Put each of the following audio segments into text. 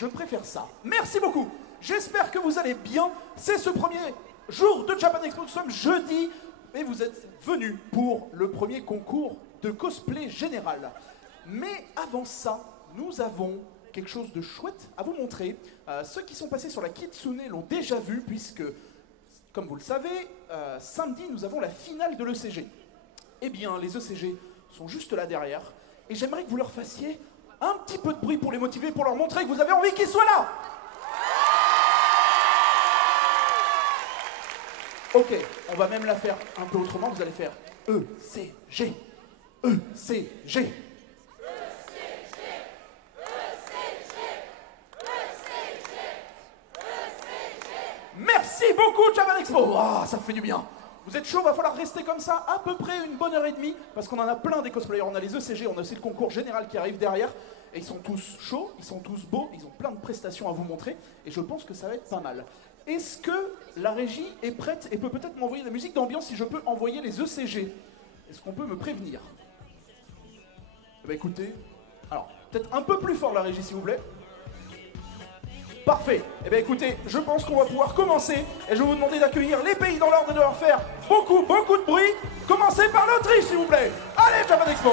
je préfère ça. Merci beaucoup. J'espère que vous allez bien. C'est ce premier jour de Japan Expo. Nous sommes jeudi et vous êtes venus pour le premier concours de cosplay général. Mais avant ça, nous avons quelque chose de chouette à vous montrer. Ceux qui sont passés sur la Kitsune l'ont déjà vu puisque, comme vous le savez, samedi, nous avons la finale de l'ECG. Eh bien, les ECG sont juste là derrière et j'aimerais que vous leur fassiez un petit peu de bruit pour les motiver, pour leur montrer que vous avez envie qu'ils soient là. Ok, on va même la faire un peu autrement, vous allez faire ECG, ECG. Merci beaucoup, Japan Expo. Ah, ça fait du bien. Vous êtes chaud, va falloir rester comme ça à peu près une bonne heure et demie, parce qu'on en a plein des cosplayers. On a les ECG, on a aussi le concours général qui arrive derrière, et ils sont tous chauds, ils sont tous beaux, ils ont plein de prestations à vous montrer, et je pense que ça va être pas mal. Est-ce que la régie est prête et peut peut-être m'envoyer la musique d'ambiance si je peux envoyer les ECG? Est-ce qu'on peut me prévenir? Eh bien, écoutez, alors, peut-être un peu plus fort la régie, s'il vous plaît. Parfait. Eh bien écoutez, je pense qu'on va pouvoir commencer et je vais vous demander d'accueillir les pays dans l'ordre et de leur faire beaucoup de bruit. Commencez par l'Autriche, s'il vous plaît. Allez, Japan Expo.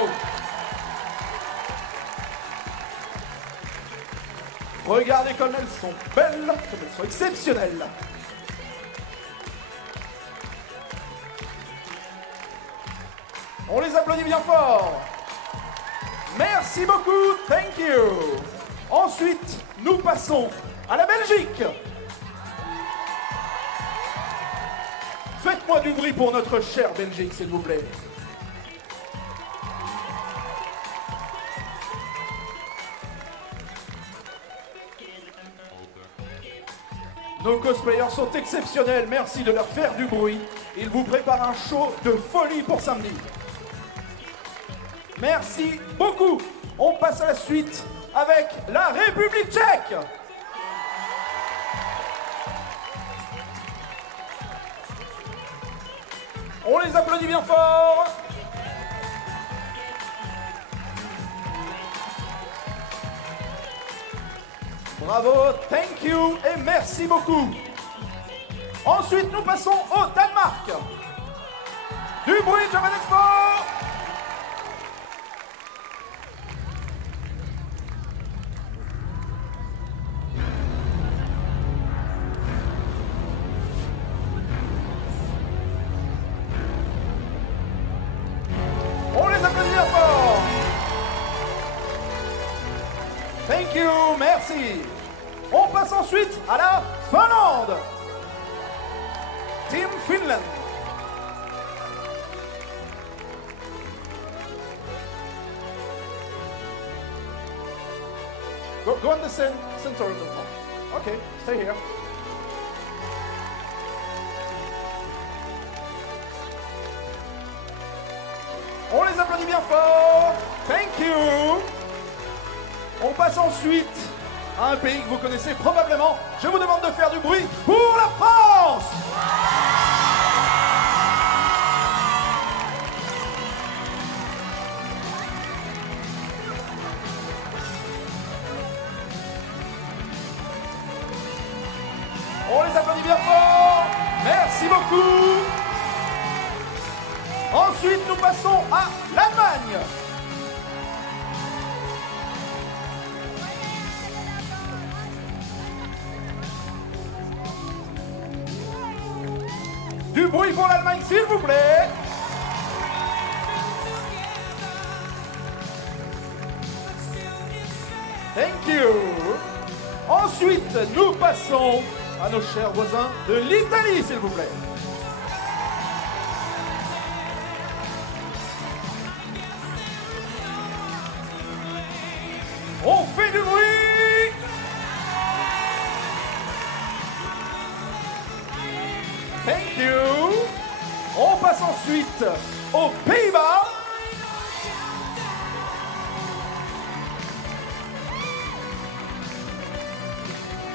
Regardez comme elles sont belles, comme elles sont exceptionnelles. On les applaudit bien fort. Merci beaucoup, thank you. Ensuite, nous passons à la Belgique. Faites-moi du bruit pour notre chère Belgique, s'il vous plaît. Nos cosplayers sont exceptionnels, merci de leur faire du bruit. Ils vous préparent un show de folie pour samedi. Merci beaucoup. On passe à la suite avec la République tchèque. On les applaudit bien fort. Bravo, thank you et merci beaucoup. Ensuite, nous passons au Danemark. Du bruit, Japan Expo. Thank you, merci. On passe ensuite à la Finlande. Team Finland. Go on the center of the hall. Okay, stay here. On les applaudit bien fort. Thank you. On passe ensuite à un pays que vous connaissez probablement. Je vous demande de faire du bruit pour la France. On les applaudit bien fort. Merci beaucoup. Ensuite, nous passons à l'Allemagne. Du bruit pour l'Allemagne, s'il vous plaît. Thank you. Ensuite, nous passons à nos chers voisins de l'Italie, s'il vous plaît. On fait du bruit. Thank you. On passe ensuite aux Pays-Bas.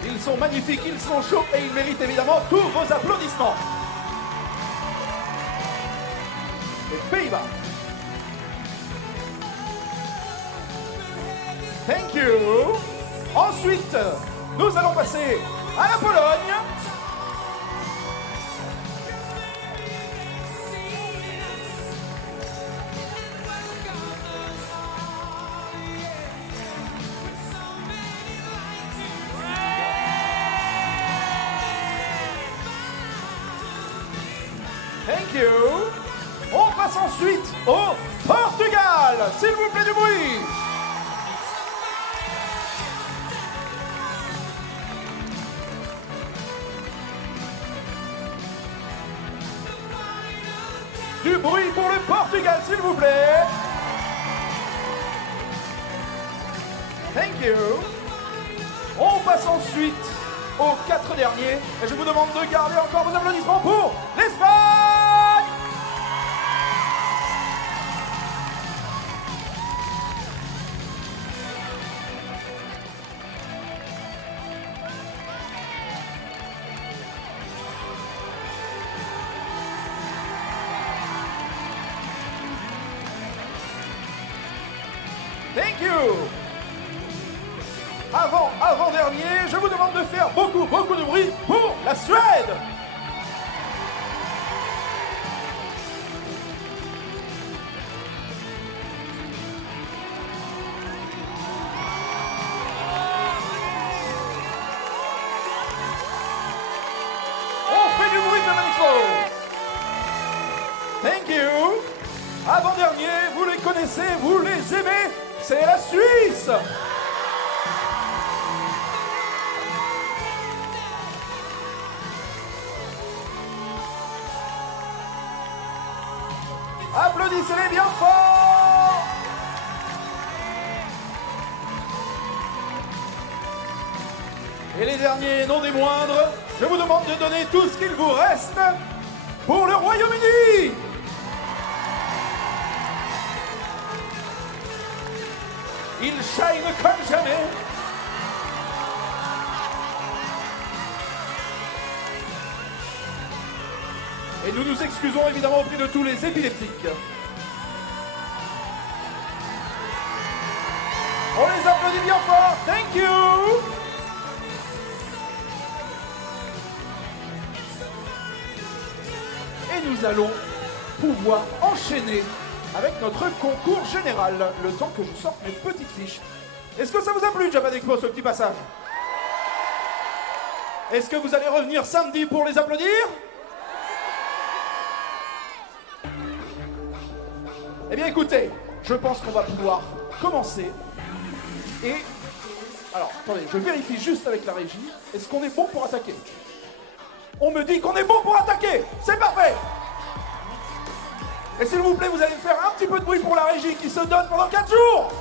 Ils sont magnifiques, ils sont chauds et ils méritent évidemment tous vos applaudissements. Les Pays-Bas. Thank you. Ensuite, nous allons passer à la Pologne. Thank you. On passe ensuite au Portugal. S'il vous plaît, du bruit. Du bruit pour le Portugal, s'il vous plaît. Thank you. On passe ensuite aux 4 derniers. Et je vous demande de garder encore vos applaudissements pour l'Espagne. Thank you. Avant-dernier, je vous demande de faire beaucoup de bruit pour la Suède. On fait du bruit de magnifique. Thank you. Avant-dernier, vous les connaissez, vous les aimez, c'est la Suisse. Applaudissez-les bien fort. Et les derniers, non des moindres, je vous demande de donner tout ce qu'il vous reste pour le Royaume-Uni. Il shine comme jamais. Et nous nous excusons évidemment auprès de tous les épileptiques. On les applaudit bien fort. Thank you. Et nous allons pouvoir enchaîner avec notre concours général, le temps que je sorte mes petites fiches. Est-ce que ça vous a plu, Japan Expo, ce petit passage? Est-ce que vous allez revenir samedi pour les applaudir? Eh bien écoutez, je pense qu'on va pouvoir commencer. Et... alors, attendez, je vérifie juste avec la régie. Est-ce qu'on est bon pour attaquer? On me dit qu'on est bon pour attaquer. C'est parfait. Et s'il vous plaît, vous allez faire un petit peu de bruit pour la régie qui se donne pendant 4 jours.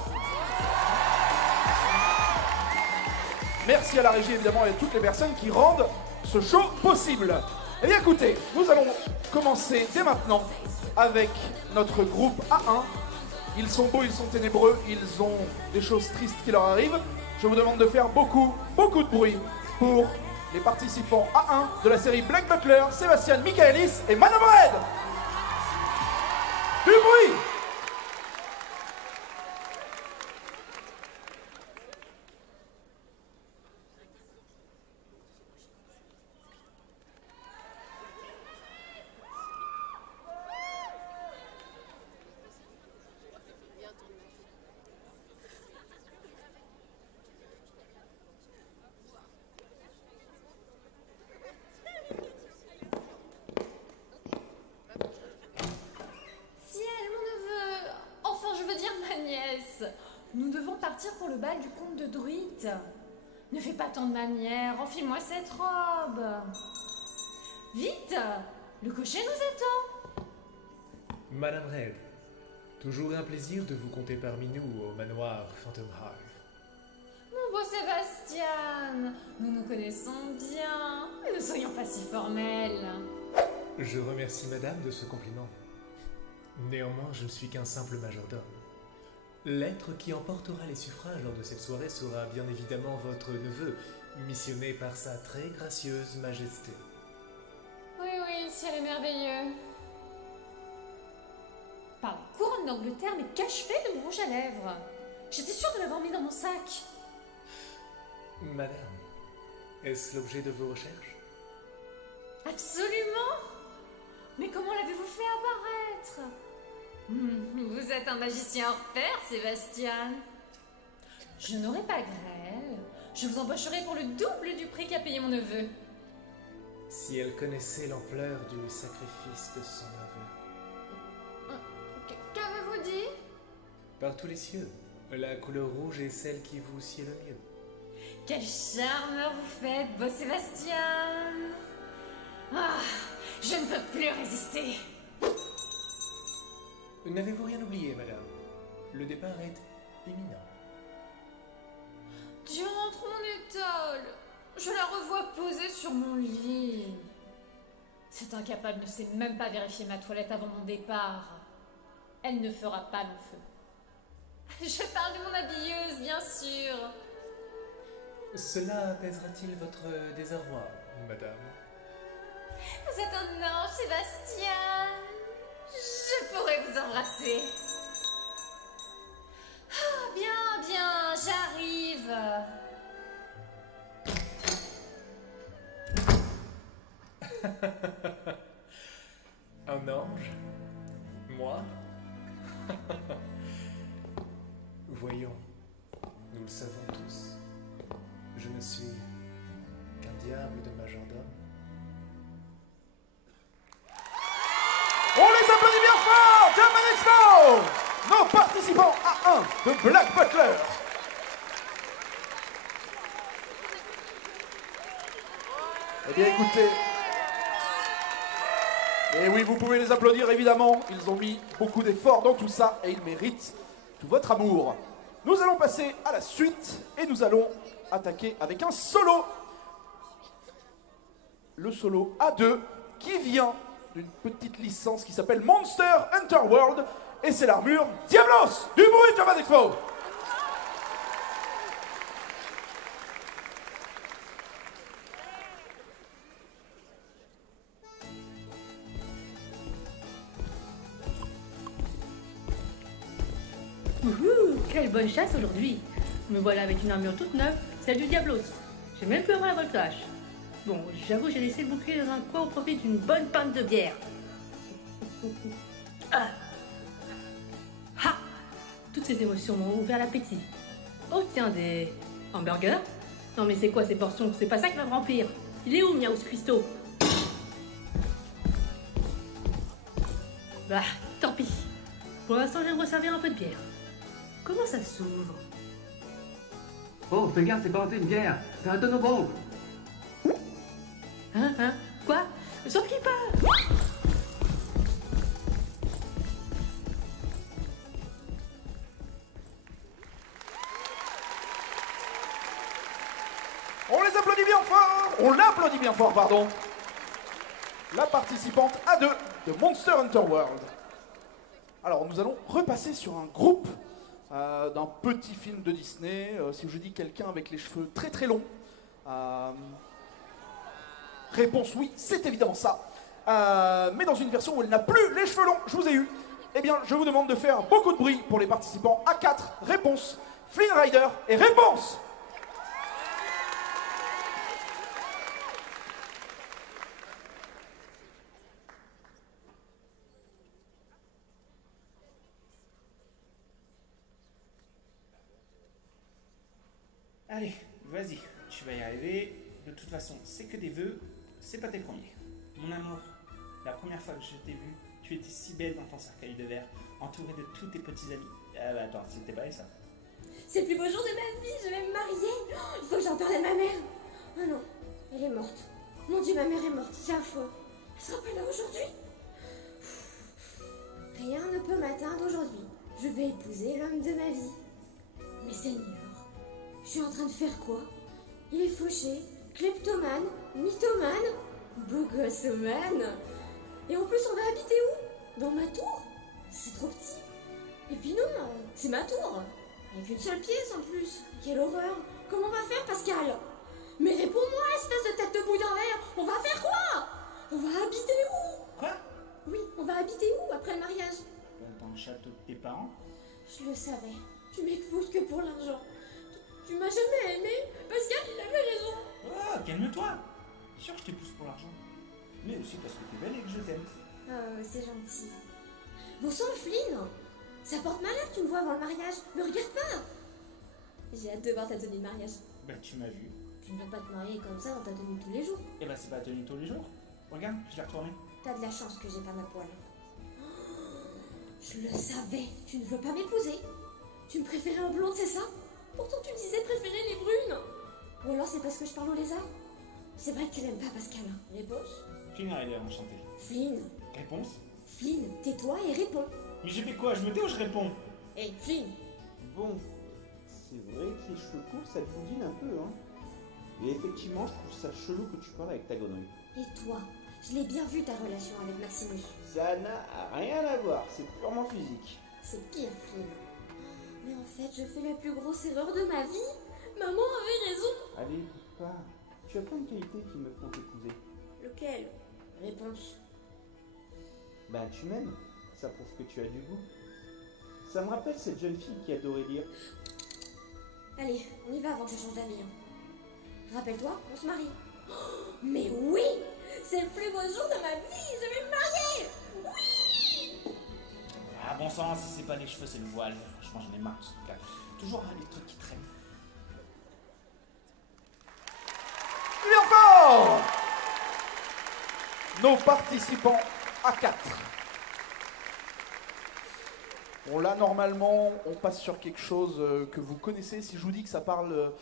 Merci à la régie, évidemment, et à toutes les personnes qui rendent ce show possible. Eh bien écoutez, nous allons commencer dès maintenant avec notre groupe A1. Ils sont beaux, ils sont ténébreux, ils ont des choses tristes qui leur arrivent. Je vous demande de faire beaucoup de bruit pour les participants A1 de la série Black Butler, Sébastien Michaelis et Manobred. Du bruit! Nous devons partir pour le bal du comte de Druide. Ne fais pas tant de manières, enfile-moi cette robe. Vite, le cocher nous attend. Madame Red, toujours un plaisir de vous compter parmi nous au manoir Phantom Hive. Mon beau Sébastien, nous nous connaissons bien. Ne soyons pas si formels. Je remercie madame de ce compliment. Néanmoins, je ne suis qu'un simple majordome. L'être qui emportera les suffrages lors de cette soirée sera bien évidemment votre neveu, missionné par sa très gracieuse majesté. Oui, oui, ciel est merveilleux. Par la couronne d'Angleterre, mais qu'ai-je fait de mon rouge à lèvres? J'étais sûre de l'avoir mis dans mon sac. Madame, est-ce l'objet de vos recherches? Absolument! Mais comment l'avez-vous fait apparaître? Vous êtes un magicien hors pair, Sébastien. Je n'aurai pas grêle. Je vous embaucherai pour le double du prix qu'a payé mon neveu. Si elle connaissait l'ampleur du sacrifice de son neveu. Qu'avez-vous dit? Par tous les cieux, la couleur rouge est celle qui vous sied le mieux. Quel charmeur vous faites, beau Sébastien! Ah, je ne peux plus résister. N'avez-vous rien oublié, madame? Le départ est imminent. Dieu rentre mon étole. Je la revois posée sur mon lit. Cet incapable ne sait même pas vérifier ma toilette avant mon départ. Elle ne fera pas long feu. Je parle de mon habilleuse, bien sûr. Cela apaisera-t-il votre désarroi, madame? Vous êtes un ange, Sébastien. Je pourrais vous embrasser. Ah, bien, bien, j'arrive. Un ange? Moi? Voyons, nous le savons tous. Je ne suis qu'un diable de majordome. On les applaudit bien fort, Japan Expo! Nos participants à 1 de Black Butler. Eh bien écoutez, et oui, vous pouvez les applaudir évidemment, ils ont mis beaucoup d'efforts dans tout ça et ils méritent tout votre amour. Nous allons passer à la suite et nous allons attaquer avec un solo. Le solo A2 qui vient d'une petite licence qui s'appelle Monster Hunter World et c'est l'armure Diablos du bruit de Japan Expo. Wouhou, quelle bonne chasse aujourd'hui. Me voilà avec une armure toute neuve, celle du Diablos. J'ai même plus avoir la voltage. Bon, j'avoue, j'ai laissé le bouclier dans un coin au profit d'une bonne pinte de bière. Ah. Ha! Toutes ces émotions m'ont ouvert l'appétit. Oh tiens, des hamburgers? Non mais c'est quoi ces portions? C'est pas ça qui va me remplir. Il est où, Miaus Cuisto? Bah, tant pis. Pour l'instant, je vais me resservir un peu de bière. Comment ça s'ouvre? Oh, fais gaffe, c'est pas une bière, c'est un tonneau bon. Hein? Quoi? Shopkeeper! On les applaudit bien fort. On l'applaudit bien fort, pardon. La participante A2 de Monster Hunter World. Alors, nous allons repasser sur un groupe d'un petit film de Disney. Si je dis quelqu'un avec les cheveux très très longs. Réponse oui, c'est évidemment ça. Mais dans une version où elle n'a plus les cheveux longs, je vous ai eu. Eh bien, je vous demande de faire beaucoup de bruit pour les participants A4. Réponse, Flynn Rider et réponse. Allez, vas-y, tu vas y arriver. De toute façon, c'est que des vœux, c'est pas tes premiers. Mon amour, la première fois que je t'ai vu, tu étais si belle dans ton cercueil de verre, entourée de tous tes petits amis. Ah bah attends, c'était pas ça. C'est le plus beau jour de ma vie, je vais me marier. Oh, il faut que j'en parle à ma mère. Oh non, elle est morte. Mon Dieu, ma mère est morte, j'ai un faux. Elle sera pas là aujourd'hui. Rien ne peut m'atteindre aujourd'hui. Je vais épouser l'homme de ma vie. Mais Seigneur, je suis en train de faire quoi? Il est fauché, kleptomane, mythomane, bogossomane. Et en plus, on va habiter où? Dans ma tour? C'est trop petit. Et puis non, c'est ma tour. Il n'y a qu'une seule pièce en plus. Quelle horreur. Comment on va faire, Pascal? Mais réponds-moi, espèce de tête de bouille en l'air. On va faire quoi? On va habiter où? Quoi? Oui, on va habiter où après le mariage? Dans le château de tes parents? Je le savais. Tu m'épouses que pour l'argent. Tu m'as jamais aimé. Pascal, il avait raison. Oh, calme-toi. Bien sûr que je t'épouse pour l'argent. Mais aussi parce que t'es belle et que je t'aime. Oh, c'est gentil. Bon sang, Flynn, ça porte malheur que tu me vois avant le mariage. Me regarde pas. J'ai hâte de voir ta tenue de mariage. Bah, tu m'as vu. Tu ne vas pas te marier comme ça dans ta tenue tous les jours. Et bah, c'est pas tenu tous les jours. Regarde, je l'ai retourné. T'as de la chance que j'ai pas ma poêle. Oh, je le savais. Tu ne veux pas m'épouser. Tu me préférais en blonde, c'est ça? Pourtant, tu disais préférer les brunes. Ou alors c'est parce que je parle au lézard? C'est vrai que tu l'aimes pas, Pascal. Réponse? Flynn a l'air enchanté. Flynn. Réponse? Flynn, tais-toi et réponds. Mais j'ai fait quoi? Je me tais ou je réponds? Hé, Flynn. Bon, c'est vrai que les cheveux courts, ça te boudine un peu, hein. Et effectivement, je trouve ça chelou que tu parles avec ta grenouille. Et toi? Je l'ai bien vu ta relation avec Maximus. Ça n'a rien à voir, c'est purement physique. C'est pire, Flynn. Mais en fait, je fais la plus grosse erreur de ma vie. Maman avait raison. Allez, pas. Tu as plein de qualités qui me font t'épouser. Lequel? Réponse. Ben, tu m'aimes. Ça prouve que tu as du goût. Ça me rappelle cette jeune fille qui adorait lire. Allez, on y va avant que je change d'avis. Hein. Rappelle-toi, on se marie. Oh, mais oui! C'est le plus beau jour de ma vie! Je vais me marier! Oui! Ah, bon sang, si c'est pas les cheveux, c'est le voile. Franchement, j'en ai marre de ce truc-là. Toujours les trucs qui traînent. Bien fort! Nos participants à 4. Bon, là, normalement, on passe sur quelque chose que vous connaissez. Si je vous dis que ça parle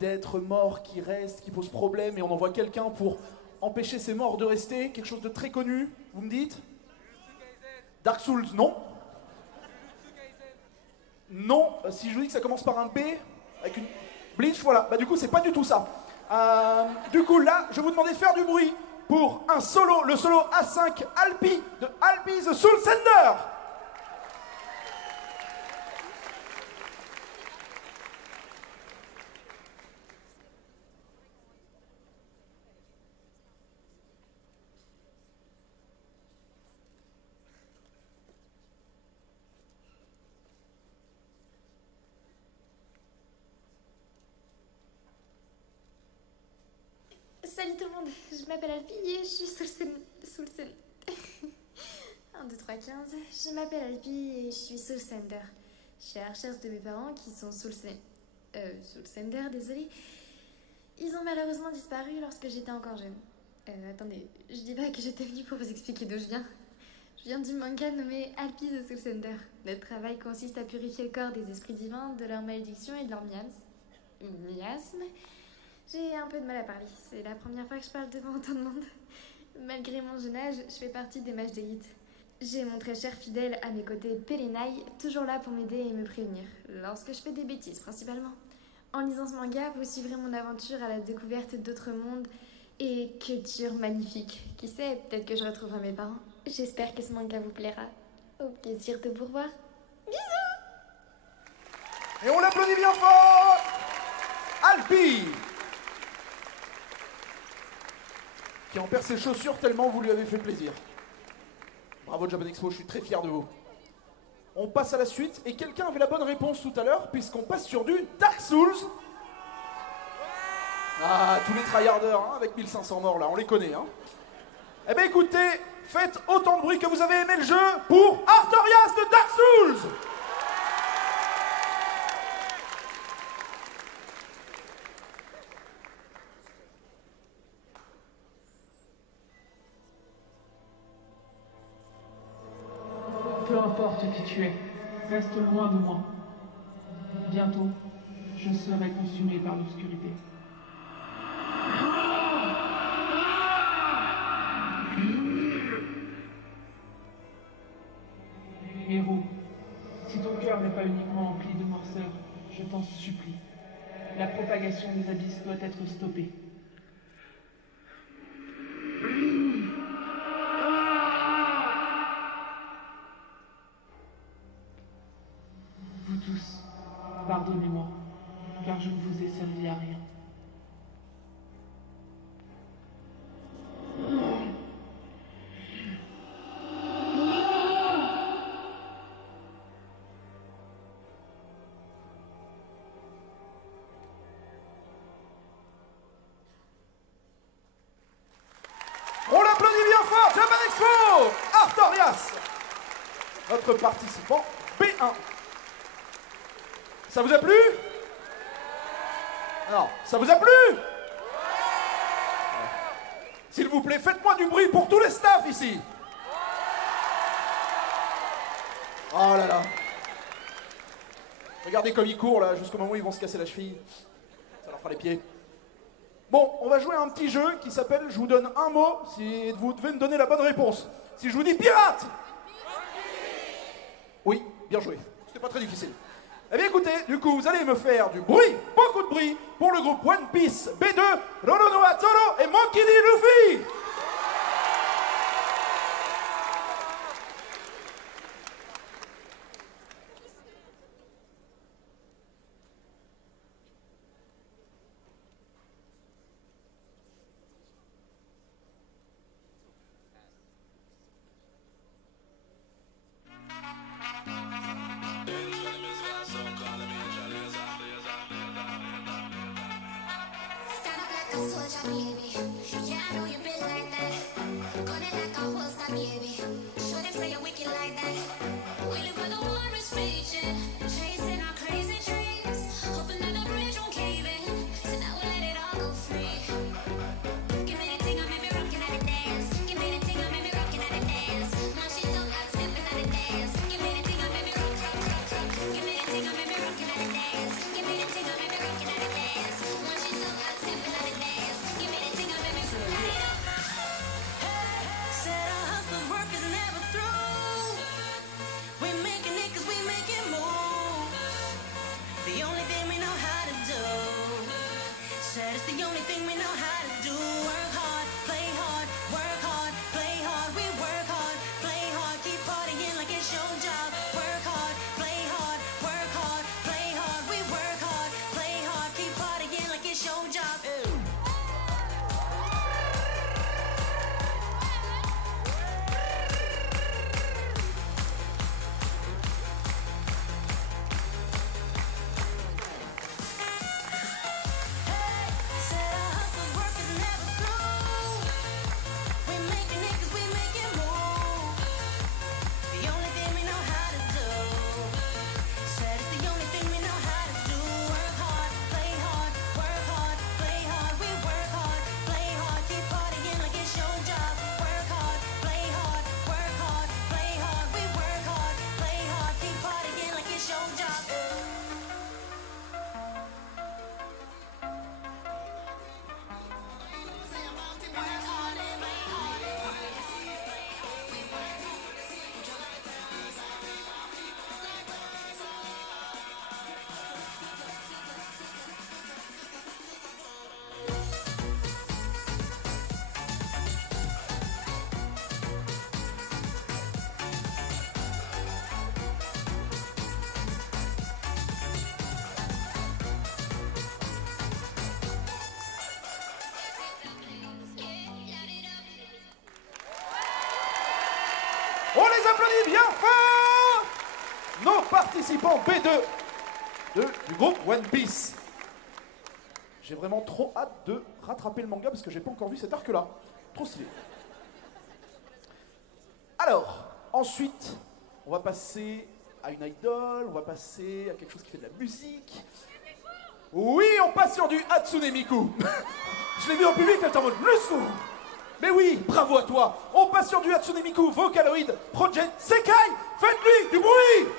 d'êtres morts qui restent, qui posent problème, et on envoie quelqu'un pour empêcher ces morts de rester, quelque chose de très connu, vous me dites? Dark Souls, non? Non, si je vous dis que ça commence par un B, avec une Bleach, voilà. Bah du coup, c'est pas du tout ça. Du coup, là, je vais vous demander de faire du bruit pour un solo, le solo A5 Alpi de Alpi the Soul Sender. Salut tout le monde, je m'appelle Alpi et je suis Soulsen. 1, 2, 3, 15. Je m'appelle Alpi et je suis Soulsender. Je suis à la recherche de mes parents qui sont Soulsender, désolé. Ils ont malheureusement disparu lorsque j'étais encore jeune. Attendez, je dis pas que j'étais venue pour vous expliquer d'où je viens. Je viens du manga nommé Alpi the Soulsender. Notre travail consiste à purifier le corps des esprits divins, de leur malédiction et de leur miasme. J'ai un peu de mal à parler, c'est la première fois que je parle devant autant de monde. Malgré mon jeune âge, je fais partie des mages d'élite. J'ai mon très cher fidèle à mes côtés, Pelenai, toujours là pour m'aider et me prévenir, lorsque je fais des bêtises principalement. En lisant ce manga, vous suivrez mon aventure à la découverte d'autres mondes et cultures magnifiques. Qui sait, peut-être que je retrouverai mes parents. J'espère que ce manga vous plaira. Au plaisir de vous revoir. Bisous! Et on l'applaudit bien fort! Alpi! Qui en perd ses chaussures tellement vous lui avez fait plaisir. Bravo Japan Expo, je suis très fier de vous. On passe à la suite, et quelqu'un avait la bonne réponse tout à l'heure, puisqu'on passe sur du Dark Souls. Ah, tous les tryharders, hein, avec 1500 morts là, on les connaît. Hein. Eh bien écoutez, faites autant de bruit que vous avez aimé le jeu pour Artorias de Dark Souls. Peu importe qui tu es, reste loin de moi. Bientôt, je serai consumé par l'obscurité. Héros, si ton cœur n'est pas uniquement empli de noirceur, je t'en supplie. La propagation des abysses doit être stoppée. Vous tous, pardonnez-moi, car je ne vous ai servi à rien. notre participant B1. Ça vous a plu? Non, ça vous a plu? S'il vous plaît, faites-moi du bruit pour tous les staffs ici. Oh là là. Regardez comme ils courent là, jusqu'au moment où ils vont se casser la cheville. Ça leur fera les pieds. Bon, on va jouer à un petit jeu qui s'appelle « Je vous donne un mot, si vous devez me donner la bonne réponse. Si je vous dis pirate !» Oui, bien joué. C'était pas très difficile. Eh bien écoutez, du coup, vous allez me faire du bruit, beaucoup de bruit, pour le groupe One Piece B2, Roronoa Zoro et Monkey D. Luffy. On les applaudit bien fort. Nos participants B2 du groupe One Piece. J'ai vraiment trop hâte de rattraper le manga parce que j'ai pas encore vu cet arc-là. Trop stylé. Alors, ensuite, on va passer à une idol, on va passer à quelque chose qui fait de la musique. Oui, on passe sur du Hatsune Miku. Je l'ai vu en public, elle était en mode le son. Mais oui, bravo à toi. On passe sur du Hatsune Miku Vocaloid Project Sekai. Faites-lui du bruit.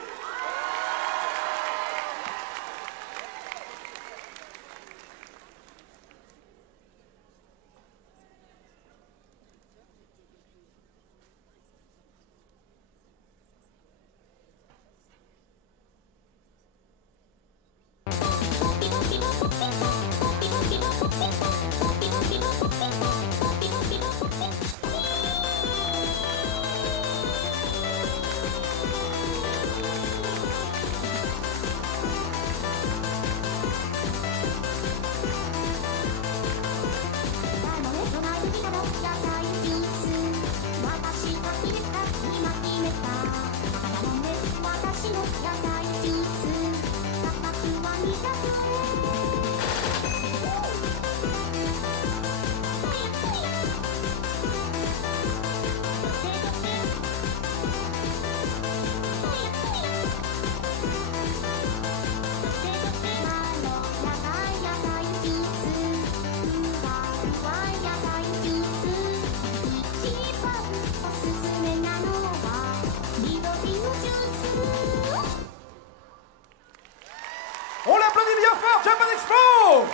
Expo!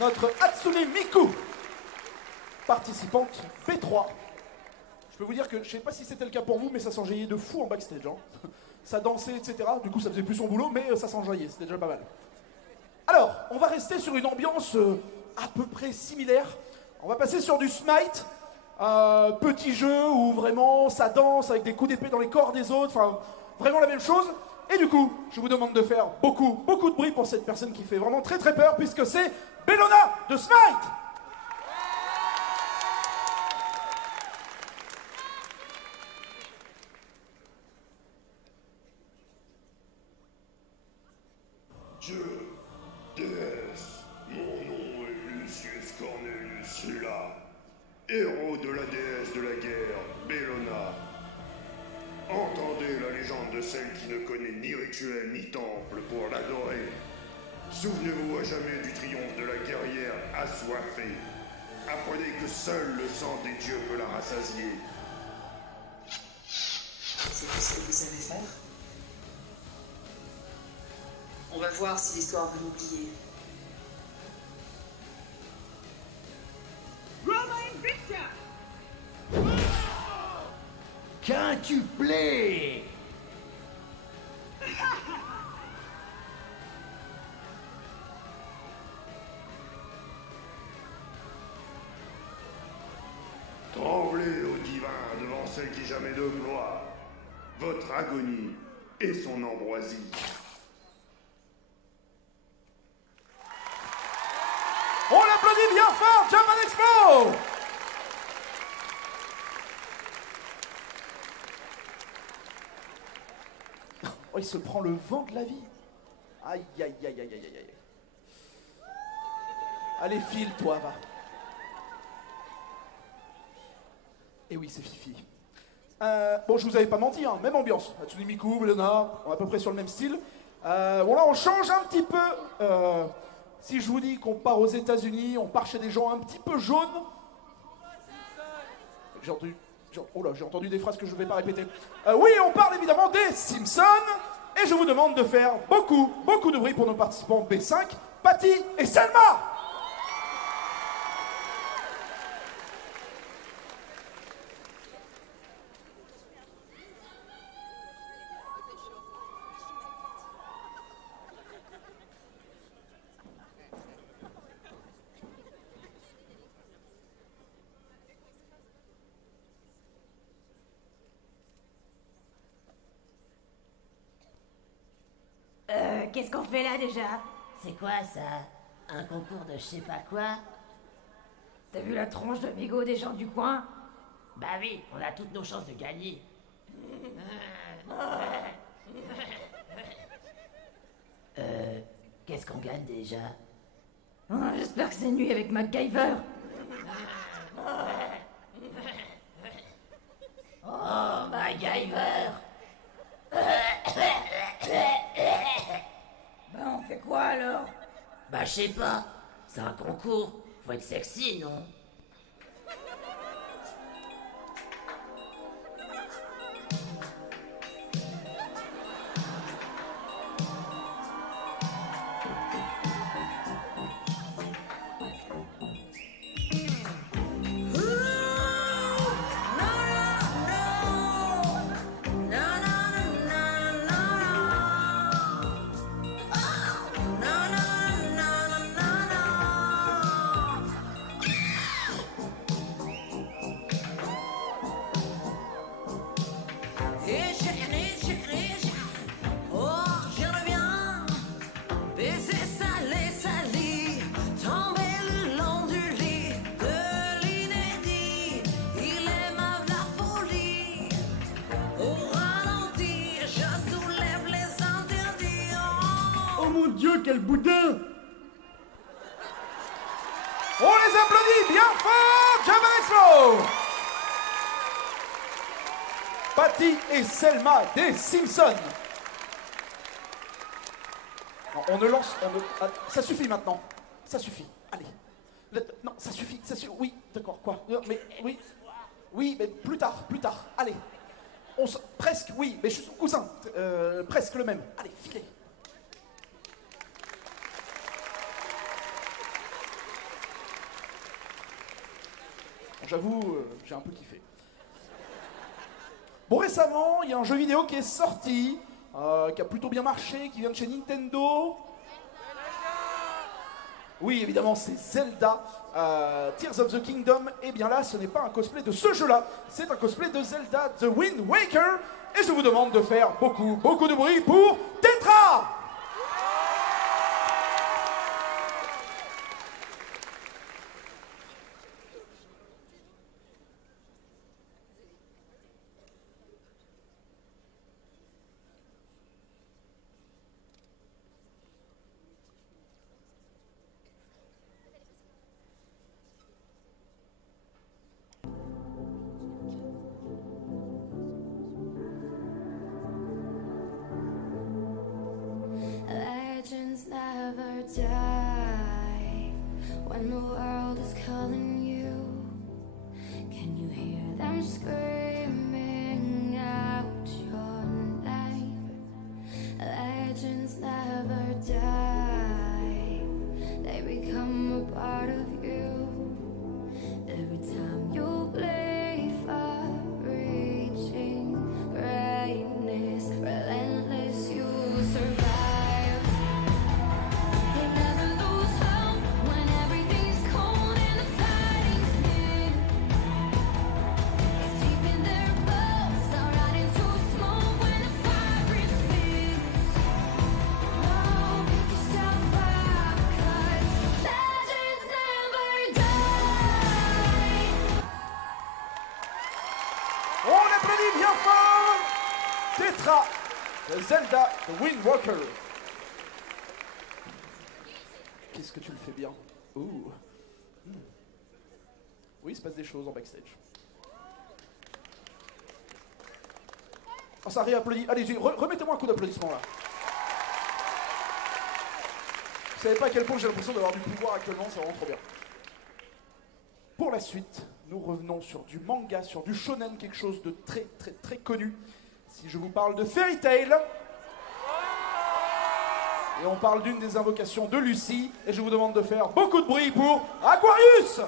Notre Hatsune Miku, participante B3. Je peux vous dire que, je sais pas si c'était le cas pour vous, mais ça s'enjaillait de fou en backstage. Hein. Ça dansait, etc. Du coup, ça faisait plus son boulot, mais ça s'enjaillait, c'était déjà pas mal. Alors, on va rester sur une ambiance à peu près similaire. On va passer sur du Smite, petit jeu où vraiment ça danse avec des coups d'épée dans les corps des autres, enfin, vraiment la même chose. Et du coup, je vous demande de faire beaucoup de bruit pour cette personne qui fait vraiment très peur, puisque c'est Bellona de Smite! Dieu, déesse, mon nom est Lucius Cornelius Sulla, héros de la déesse de la guerre, Bellona. Entendez la légende de celle qui ne connaît ni rituel ni temple pour l'adorer. Souvenez-vous à jamais du triomphe de la guerrière assoiffée. Apprenez que seul le sang des dieux peut la rassasier. C'est tout ce que vous savez faire? On va voir si l'histoire va m'oublier. Quintuplé! Tremblez, ô divin, devant celle qui jamais de gloire. Votre agonie et son ambroisie. On l'applaudit bien fort, Japan Expo! Oh, il se prend le vent de la vie. Aïe, aïe, aïe, aïe, aïe, aïe, aïe. Allez, file, toi, va. Et oui, c'est Fifi. Bon, je vous avais pas menti, hein, même ambiance. Hatsune Miku, Bellona, on est à peu près sur le même style. Bon, là, on change un petit peu. Si je vous dis qu'on part aux États-Unis, on part chez des gens un petit peu jaunes. J'ai entendu des phrases que je ne vais pas répéter. Oui, on parle évidemment des Simpsons. Et je vous demande de faire beaucoup de bruit pour nos participants B5, Patty et Selma. Qu'est-ce qu'on fait là déjà? C'est quoi ça? Un concours de je sais pas quoi? T'as vu la tronche de bigot des gens du coin? Bah oui, on a toutes nos chances de gagner. Qu'est-ce qu'on gagne déjà? J'espère que c'est nuit avec MacGyver. Oh, MacGyver! Bah on fait quoi alors? Bah je sais pas, c'est un concours, faut être sexy, non? Quel boudin! On les applaudit bien fort, Japan Expo! Patty et Selma des Simpsons. Non, on ne lance... ça suffit maintenant. Ça suffit. Allez. Non, ça suffit. Oui, d'accord, quoi? Mais oui. Oui, mais plus tard. Allez. Presque, oui, mais je suis son cousin. Presque le même. Allez, filez. J'avoue, j'ai un peu kiffé. Bon, récemment, il y a un jeu vidéo qui est sorti, qui a plutôt bien marché, qui vient de chez Nintendo. Oui, évidemment, c'est Zelda, Tears of the Kingdom. Et bien là, ce n'est pas un cosplay de ce jeu-là, c'est un cosplay de Zelda The Wind Waker. Et je vous demande de faire beaucoup de bruit pour Tetra! Legends never die when the world is calling you. Can you hear them screaming out your name? Legends never die, they become a part of you. Every time you play far reaching greatness, relentless, you survive. Tetra de Zelda The Wind Waker. Qu'est-ce que tu le fais bien. Ouh. Oui, il se passe des choses en backstage. Oh, ça réapplaudit. Allez, remettez-moi un coup d'applaudissement là. Vous savez pas à quel point j'ai l'impression d'avoir du pouvoir actuellement, c'est vraiment trop bien. Pour la suite, nous revenons sur du manga, sur du shonen, quelque chose de très connu. Si je vous parle de Fairy Tail, et on parle d'une des invocations de Lucie, et je vous demande de faire beaucoup de bruit pour Aquarius!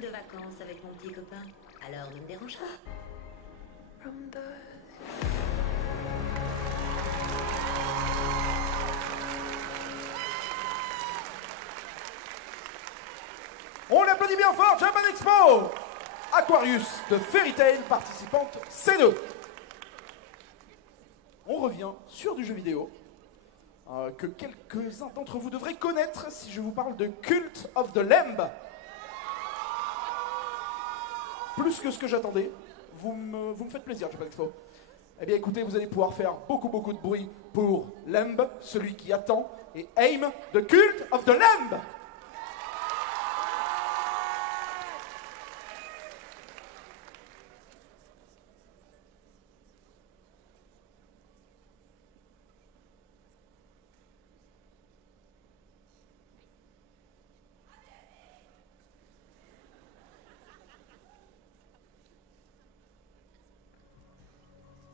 De vacances avec mon petit copain. Alors ne me dérange pas. On l'applaudit bien fort, Japan Expo! Aquarius de Fairy Tail, participante C2. On revient sur du jeu vidéo que quelques-uns d'entre vous devraient connaître si je vous parle de Cult of the Lamb. Plus que ce que j'attendais. Vous me faites plaisir, Japan Expo. Eh bien écoutez, vous allez pouvoir faire beaucoup de bruit pour Lamb, celui qui attend, et Aim, The Cult of the Lamb.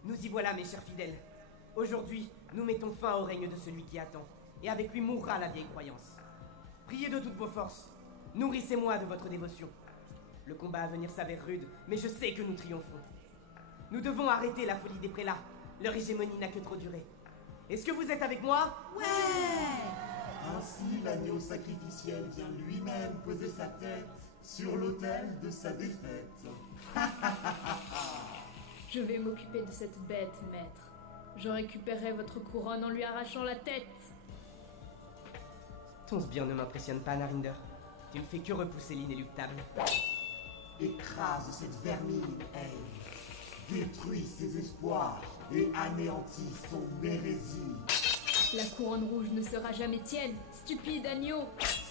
Nous y voilà, mes chers fidèles. Aujourd'hui, nous mettons fin au règne de celui qui attend, et avec lui mourra la vieille croyance. Priez de toutes vos forces, nourrissez-moi de votre dévotion. Le combat à venir s'avère rude, mais je sais que nous triomphons. Nous devons arrêter la folie des prélats, leur hégémonie n'a que trop duré. Est-ce que vous êtes avec moi? Ouais! Ainsi, l'agneau sacrificiel vient lui-même poser sa tête sur l'autel de sa défaite. Je vais m'occuper de cette bête, maître. Je récupérerai votre couronne en lui arrachant la tête. Ton sbire ne m'impressionne pas, Narinder. Tu ne fais que repousser l'inéluctable. Écrase cette vermine, Aang. Détruis ses espoirs et anéantis son hérésie. La couronne rouge ne sera jamais tienne, stupide agneau.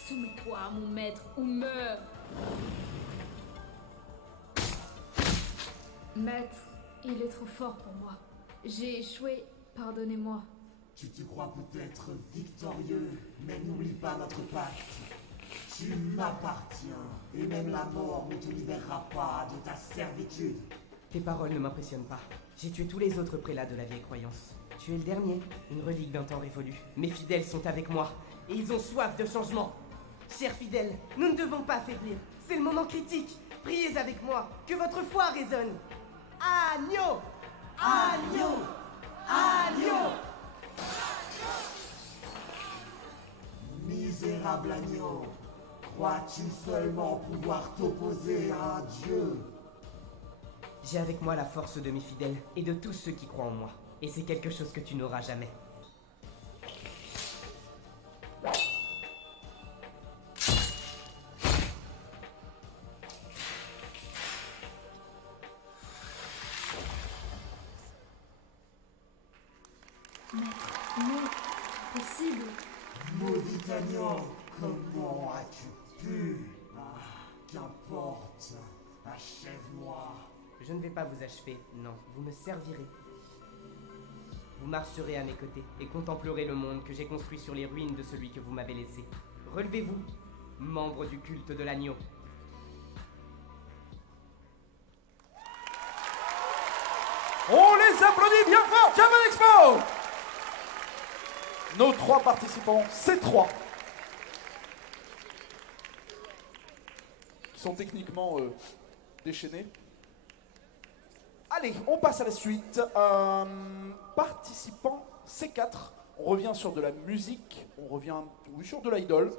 Soumets-toi à mon maître ou meurs. Maître, il est trop fort pour moi. J'ai échoué, pardonnez-moi. Tu te crois peut-être victorieux, mais n'oublie pas notre pacte. Tu m'appartiens, et même la mort ne te libérera pas de ta servitude. Tes paroles ne m'impressionnent pas. J'ai tué tous les autres prélats de la vieille croyance. Tu es le dernier, une relique d'un temps révolu. Mes fidèles sont avec moi, et ils ont soif de changement. Chers fidèles, nous ne devons pas faiblir. C'est le moment critique. Priez avec moi, que votre foi résonne. Agneau! Agneau! Agneau! Misérable agneau, crois-tu seulement pouvoir t'opposer à un dieu? J'ai avec moi la force de mes fidèles et de tous ceux qui croient en moi. Et c'est quelque chose que tu n'auras jamais. Non, possible. Maudit agneau, comment as-tu pu? Ah, qu'importe, achève-moi. Je ne vais pas vous achever, non, vous me servirez. Vous marcherez à mes côtés et contemplerez le monde que j'ai construit sur les ruines de celui que vous m'avez laissé. Relevez-vous, membres du culte de l'agneau. On les applaudit bien fort, Japan Expo! Nos 3 participants, c'est 3. Qui sont techniquement déchaînés. Allez, on passe à la suite. Participant C4. On revient sur de la musique. On revient sur de l'idol.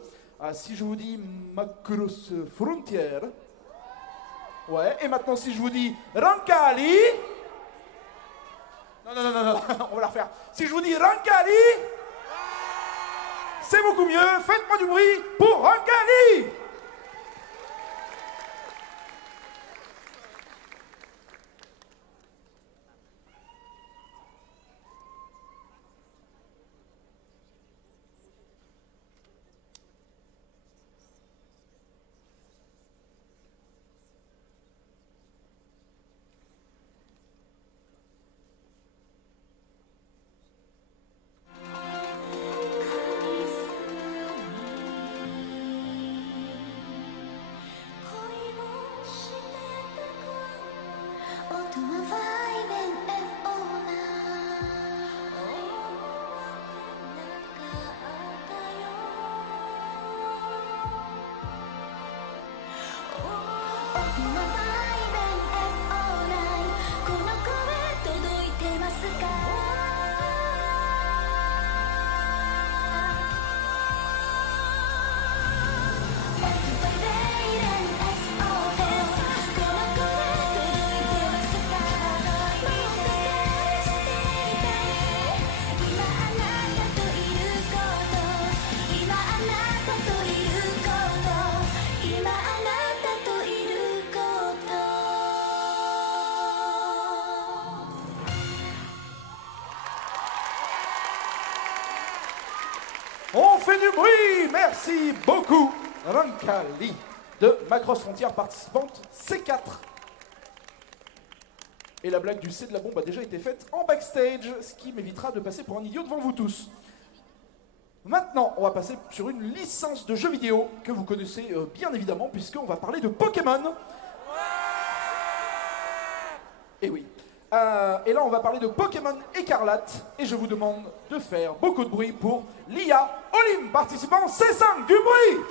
Si je vous dis Macross Frontier. Ouais, et maintenant si je vous dis Rancali. Non, on va la refaire. Si je vous dis Rancali, c'est beaucoup mieux. Faites-moi du bruit pour Rancali. On fait du bruit, merci beaucoup. Rancali de Macross Frontier, participante C4. Et la blague du C de la bombe a déjà été faite en backstage, ce qui m'évitera de passer pour un idiot devant vous tous. Maintenant, on va passer sur une licence de jeu vidéo que vous connaissez bien évidemment, puisqu'on va parler de Pokémon. Et oui. Et là, on va parler de Pokémon Écarlate. Et je vous demande de faire beaucoup de bruit pour Lia Olim, participant C5. Du bruit!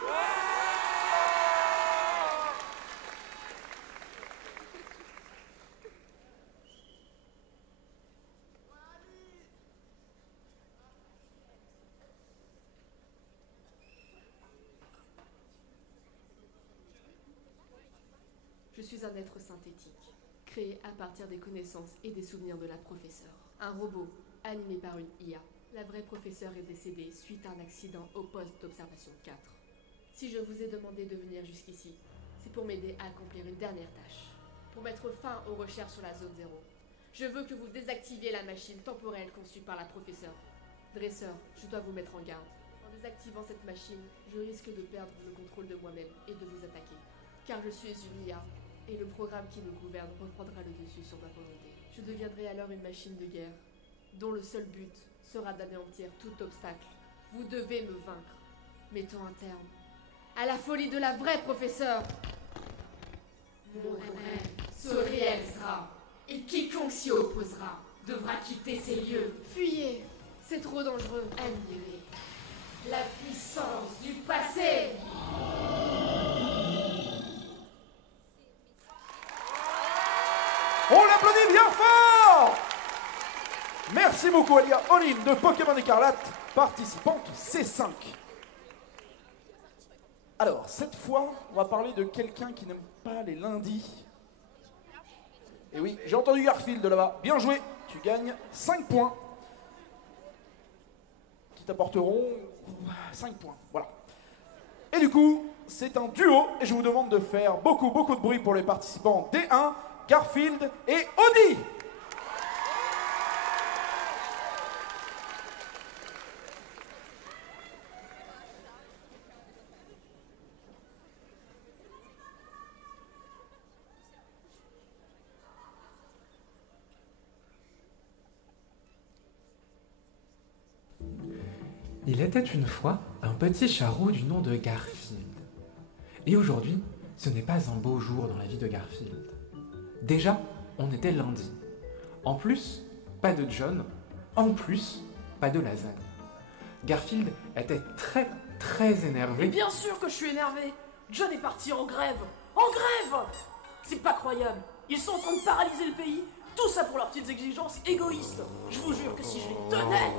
Je suis un être synthétique, créé à partir des connaissances et des souvenirs de la professeure. Un robot animé par une IA. La vraie professeure est décédée suite à un accident au poste d'observation 4. Si je vous ai demandé de venir jusqu'ici, c'est pour m'aider à accomplir une dernière tâche. Pour mettre fin aux recherches sur la zone 0. Je veux que vous désactiviez la machine temporelle conçue par la professeure. Dresseur, je dois vous mettre en garde. En désactivant cette machine, je risque de perdre le contrôle de moi-même et de vous attaquer. Car je suis une IA, et le programme qui nous gouverne reprendra le dessus sur ma volonté. Je deviendrai alors une machine de guerre, dont le seul but sera d'anéantir tout obstacle. Vous devez me vaincre. Mettons un terme à la folie de la vraie professeure. Mon rêve se réalisera, et quiconque s'y opposera devra quitter ces lieux. Fuyez, c'est trop dangereux. Admirez la puissance du passé. On l'applaudit bien fort! Merci beaucoup Alia Oline de Pokémon Écarlate, participante C5. Alors, cette fois, on va parler de quelqu'un qui n'aime pas les lundis. Et oui, j'ai entendu Garfield de là-bas. Bien joué, tu gagnes 5 points. Qui t'apporteront 5 points, voilà. Et du coup, c'est un duo, et je vous demande de faire beaucoup de bruit pour les participants D1, Garfield et Audi. Il était une fois un petit charrot du nom de Garfield. Et aujourd'hui, ce n'est pas un beau jour dans la vie de Garfield. Déjà, on était lundi. En plus, pas de John. En plus, pas de lasagne. Garfield était très énervé. Et bien sûr que je suis énervé. John est parti en grève. En grève! C'est pas croyable. Ils sont en train de paralyser le pays. Tout ça pour leurs petites exigences égoïstes. Je vous jure que si je les tenais...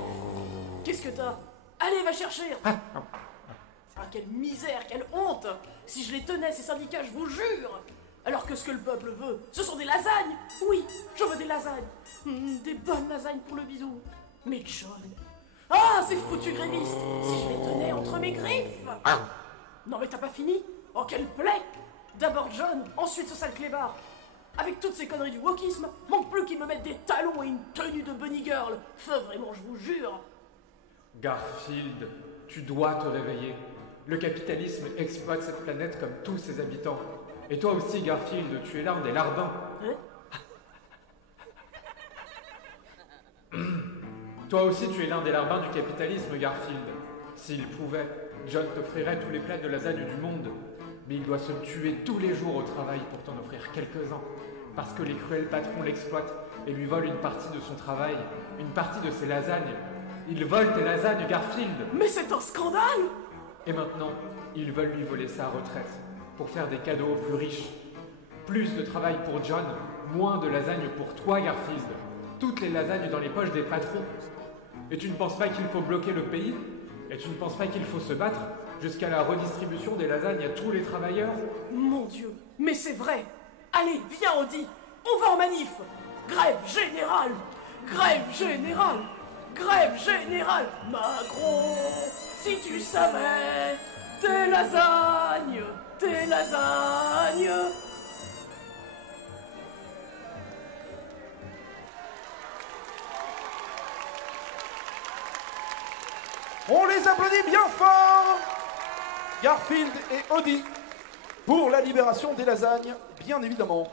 Qu'est-ce que t'as? Allez, va chercher. Ah, quelle misère, quelle honte. Si je les tenais, ces syndicats, je vous jure. Alors que ce que le peuple veut, ce sont des lasagnes. Oui, je veux des lasagnes. Des bonnes lasagnes pour le bisou. Mais John... Ah, ces foutus grévistes. Si je les tenais entre mes griffes. Non mais t'as pas fini? Oh, quelle plaie. D'abord John, ensuite ce sale clébard. Avec toutes ces conneries du wokisme, manque plus qu'ils me mettent des talons et une tenue de bunny girl. Vraiment, je vous jure. Garfield, tu dois te réveiller. Le capitalisme exploite cette planète comme tous ses habitants. Et toi aussi, Garfield, tu es l'un des larbins. Toi aussi, tu es l'un des larbins du capitalisme, Garfield. S'il pouvait, John t'offrirait tous les plats de lasagne du monde. Mais il doit se tuer tous les jours au travail pour t'en offrir quelques-uns. Parce que les cruels patrons l'exploitent et lui volent une partie de son travail, une partie de ses lasagnes. Ils volent tes lasagnes, Garfield. Mais c'est un scandale. Et maintenant, ils veulent lui voler sa retraite pour faire des cadeaux aux plus riches. Plus de travail pour John, moins de lasagnes pour toi, Garfield. Toutes les lasagnes dans les poches des patrons. Et tu ne penses pas qu'il faut bloquer le pays? Et tu ne penses pas qu'il faut se battre jusqu'à la redistribution des lasagnes à tous les travailleurs? Mon Dieu, mais c'est vrai. Allez, viens, Audi. On va en manif. Grève générale. Grève générale. Grève générale. Macron, si tu savais, tes lasagnes, tes lasagnes. On les applaudit bien fort, Garfield et Audi, pour la libération des lasagnes, bien évidemment.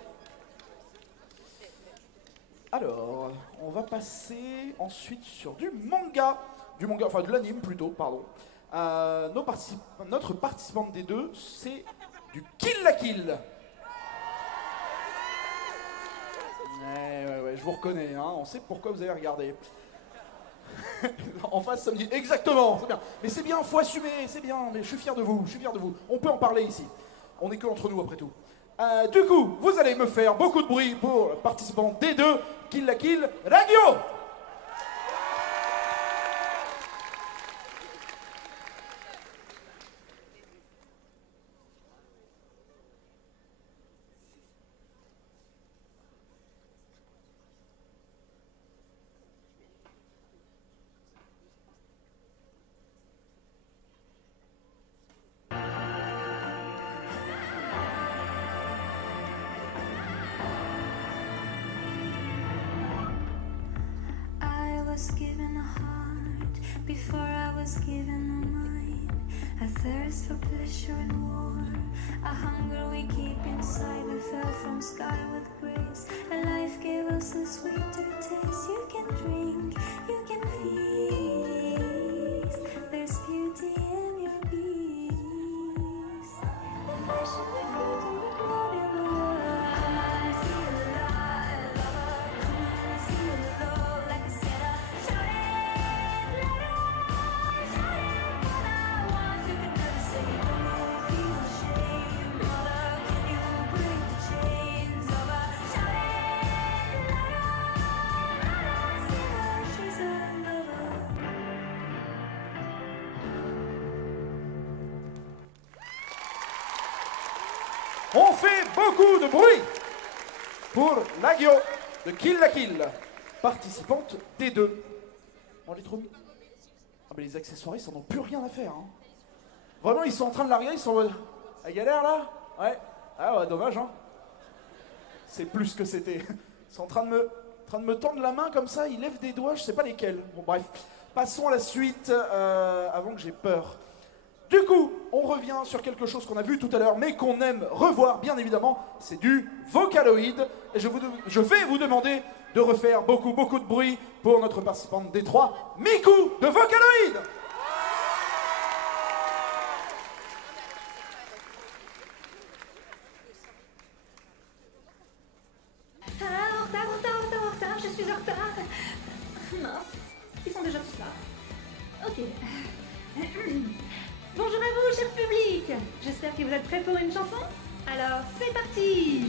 Alors, on va passer ensuite sur du manga, enfin de l'anime plutôt, pardon. Notre participante des deux, c'est du Kill la Kill. Ouais, je vous reconnais, hein, on sait pourquoi vous avez regardé. En face, ça me dit exactement, c'est bien. Mais c'est bien, faut assumer, c'est bien, mais je suis fier de vous, On peut en parler ici. On n'est que entre nous après tout. Du coup, vous allez me faire beaucoup de bruit pour le participant D2, Kill la Kill Radio. was given a heart, before I was given a mind, a thirst for pleasure and war, a hunger we keep inside. We fell from sky with grace, and life gave us a sweeter taste. You can drink, you can feast, there's beauty in your beast. The flesh and the fruit and the blood in the world. Come on, feel alive, lover. Come on, feel love like a sinner. Shout it, shout it, what I want. You can never say no, feel shame. Mother, can you break the chains? Lover, shout it, sinner, she's a lover. On fait beaucoup de bruit pour Nagio de Kill la Kill, participante D2. On les trouve. Ah mais les accessoiristes ils en ont plus rien à faire. Hein. Vraiment ils sont en train de larguer, ils sont en mode. La galère là. Ouais. Ah ouais, dommage hein. C'est plus ce que c'était. Ils sont en train de me tendre la main comme ça, ils lèvent des doigts, je sais pas lesquels. Bon bref, passons à la suite avant que j'ai peur. Du coup, on revient sur quelque chose qu'on a vu tout à l'heure, mais qu'on aime revoir, bien évidemment, c'est du Vocaloid. Et je vais vous demander de refaire beaucoup de bruit pour notre participante D3, Miku de Vocaloid. Ah, en retard, je suis en retard. Mince, ils sont déjà tous là. Ok. Bonjour à vous, cher public. J'espère que vous êtes prêts pour une chanson. Alors, c'est parti.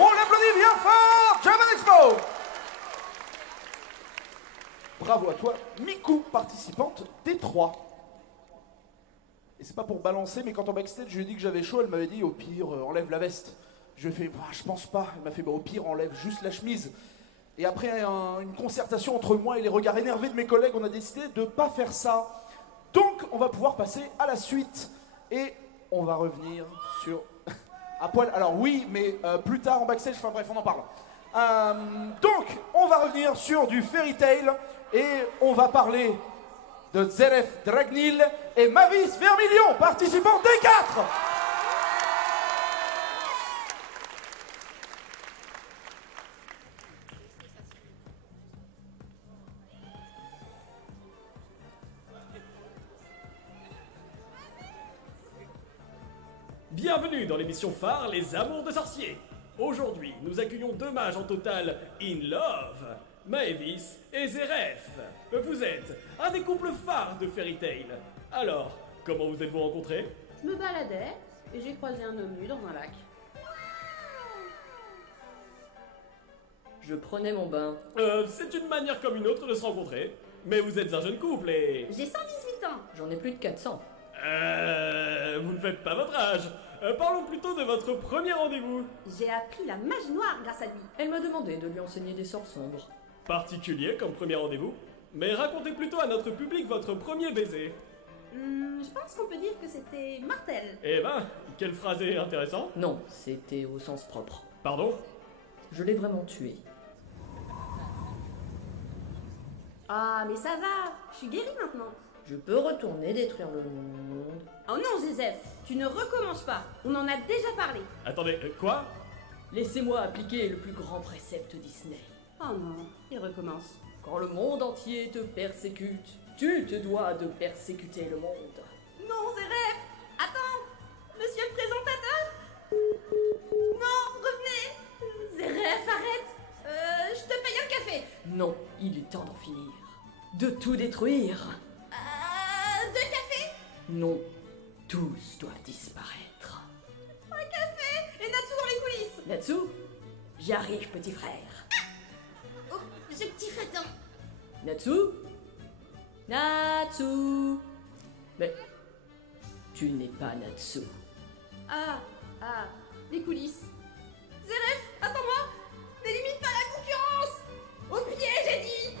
On l'applaudit bien fort, Japan Expo. Bravo à toi, Miku, participante D3. Et c'est pas pour balancer, mais quand en backstage, je lui ai dit que j'avais chaud, elle m'avait dit au pire, enlève la veste. Je lui ai fait, bah, je pense pas. Elle m'a fait, bah, au pire, enlève juste la chemise. Et après une concertation entre moi et les regards énervés de mes collègues, on a décidé de pas faire ça. Donc, on va pouvoir passer à la suite. Et on va revenir sur... à poil. Alors oui, mais plus tard en backstage, enfin bref, on en parle. Donc, on va revenir sur du Fairy Tail. Et on va parler de Zeref Dragnil et Mavis Vermilion, participants D4. Bienvenue dans l'émission phare Les Amours de Sorciers. Aujourd'hui, nous accueillons deux mages en total in love, Mavis et Zeref. Vous êtes un des couples phares de Fairy Tail. Alors, comment vous êtes-vous rencontrés? Je me baladais et j'ai croisé un homme nu dans un lac. Je prenais mon bain. C'est une manière comme une autre de se rencontrer. Mais vous êtes un jeune couple et... J'ai 118 ans. J'en ai plus de 400. Vous ne faites pas votre âge. Parlons plutôt de votre premier rendez-vous. J'ai appris la magie noire grâce à lui. Elle m'a demandé de lui enseigner des sorts sombres. Particulier comme premier rendez-vous. Mais racontez plutôt à notre public votre premier baiser. Je pense qu'on peut dire que c'était mortel. Eh ben, quelle phrase est intéressante. Non, c'était au sens propre. Pardon? Je l'ai vraiment tué. Ah, mais ça va, je suis guérie maintenant. Je peux retourner détruire le monde. Oh non, Zézef, tu ne recommences pas. On en a déjà parlé. Attendez, quoi? Laissez-moi appliquer le plus grand précepte Disney. Oh non, il recommence. Quand le monde entier te persécute, tu te dois de persécuter le monde. Non, Zézef, attends, monsieur le présentateur. Non, revenez. Zézef, arrête. Il est temps d'en finir. De tout détruire. Deux cafés? Non, tous doivent disparaître. Un café? Et Natsu dans les coulisses? Natsu, j'arrive, petit frère. Oh, ce petit fatin. Natsu? Natsu? Mais tu n'es pas Natsu. Ah, les coulisses. Zeref, attends-moi. N'élimine pas la concurrence. Au pied, j'ai dit.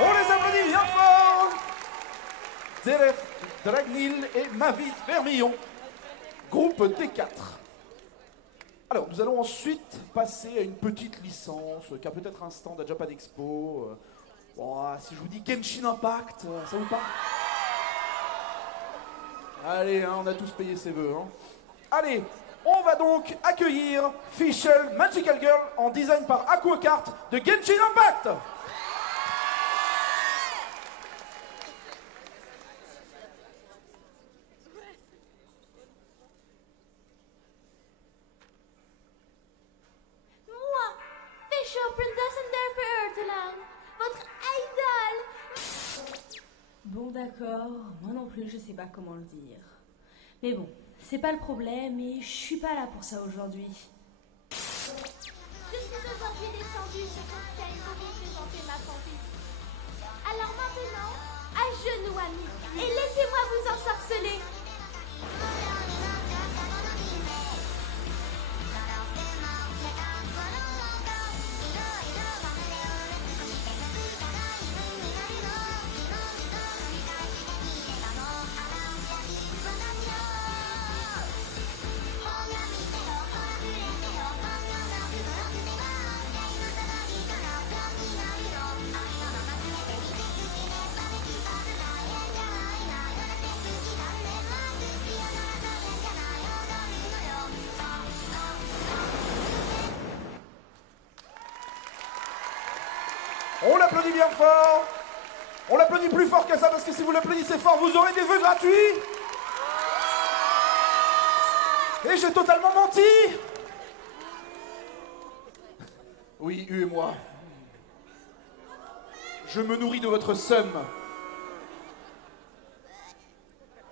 On les applaudit bien fort. Zeref, Dragnil et Mavis Vermillon, groupe D4. Alors, nous allons ensuite passer à une petite licence qui a peut-être un stand à Japan Expo. Si je vous dis Genshin Impact, ça vous parle? Allez, on a tous payé ses vœux. Allez, on va donc accueillir Fischl Magical Girl en design par Aquacart de Genshin Impact. Bon d'accord, moi non plus je sais pas comment le dire. Mais bon, c'est pas le problème et je suis pas là pour ça aujourd'hui. Je suis aujourd'hui descendue sur cette scène pour vous présenter ma fantaisie. Alors maintenant, à genoux amis, et laissez-moi vous ensorceler. On l'applaudit bien fort. On l'applaudit plus fort que ça parce que si vous l'applaudissez fort, vous aurez des vœux gratuits. Et j'ai totalement menti. Oui, U et moi. Je me nourris de votre somme.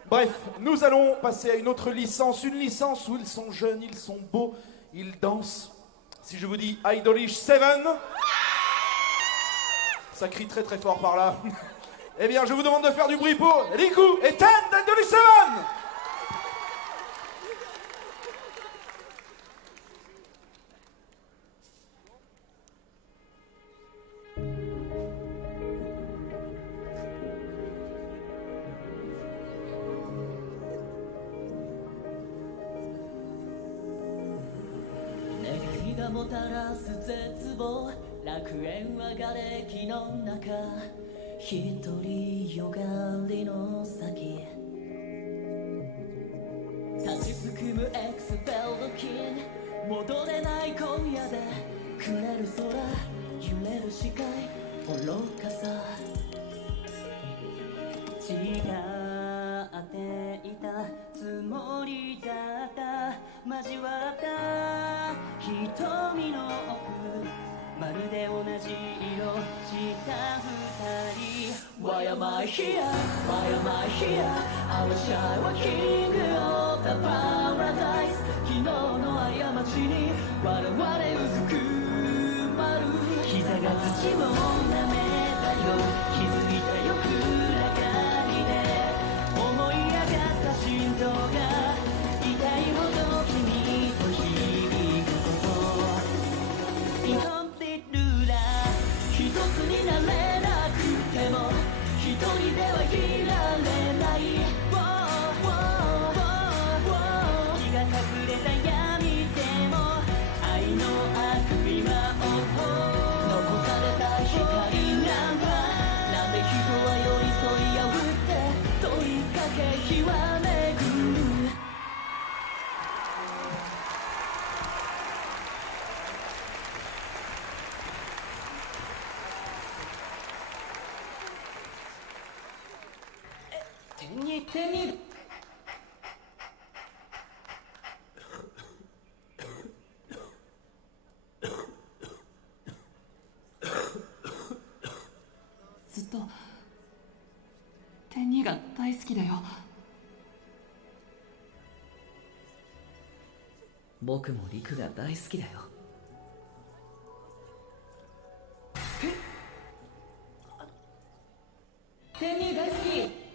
Bref, nous allons passer à une autre licence. Une licence où ils sont jeunes, ils sont beaux, ils dansent. Si je vous dis Idolish 7... Ça crie très très fort par là. Eh bien, je vous demande de faire du bruit pour Riku et Ten d'Idolish 7.もたらす絶望楽園は瓦礫の中一人よがりの先立ちすくむエクスペルドキン戻れない今夜でくれる空揺れる視界愚かさ違っていたつもりだった交わった瞳の奥まるで同じ色した二人 Why am I here? Why am I here? I wish I were king of the paradise 昨日の過ちに我々うずくまる膝が土を舐めたよ気づいたよ暗がりで思い上がった心臓が痛いほど君と響くこと祈ってるら一つになれなくても一人ではいられない気が隠れた闇でも愛の悪意は残された光なんだなんで人は寄り添い合うって問いかけ日は巡る手に手にテニーが大好きだよ。僕もリクが大好きだよ。テニー大好き。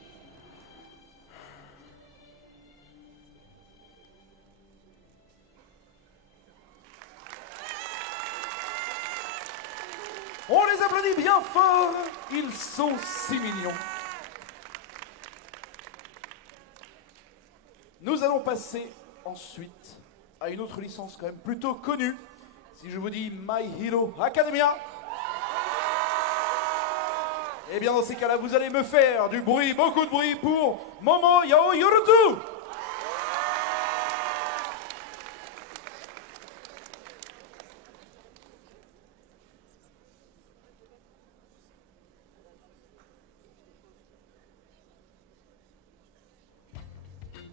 On les applaudit bien fort, ils sont si mignons. Nous allons passer ensuite à une autre licence quand même plutôt connue. Si je vous dis My Hero Academia, eh bien dans ces cas-là, vous allez me faire du bruit, beaucoup de bruit pour Momo Yao Yoruzu.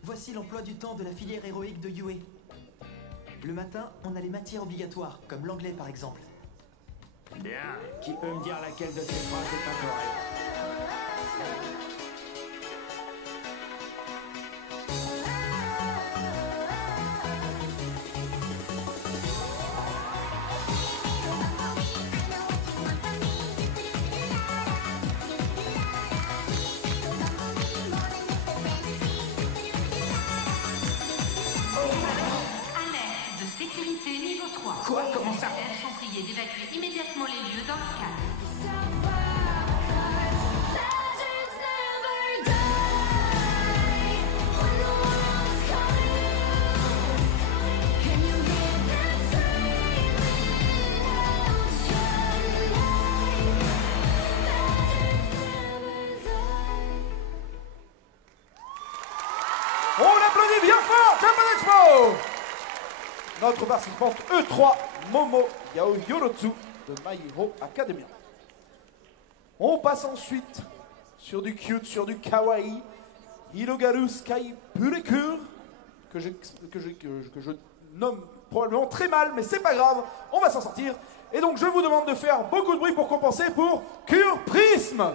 Voici l'emploi du temps de la filière héroïque de Yue. Le matin, on a les matières obligatoires, comme l'anglais par exemple. Bien, qui peut me dire laquelle de ces phrases est pas correcte? Quoi? Comment ça? Elles sont priées d'évacuer immédiatement les lieux dans le calme. On l'applaudit bien fort, Japan Expo! Notre participante E3, Momo Yao Yoruzu de My Hero Academia. On passe ensuite sur du cute, sur du kawaii, Hirogaru Sky Purekur, que je nomme probablement très mal, mais c'est pas grave, on va s'en sortir. Et donc je vous demande de faire beaucoup de bruit pour compenser pour Cure Prism.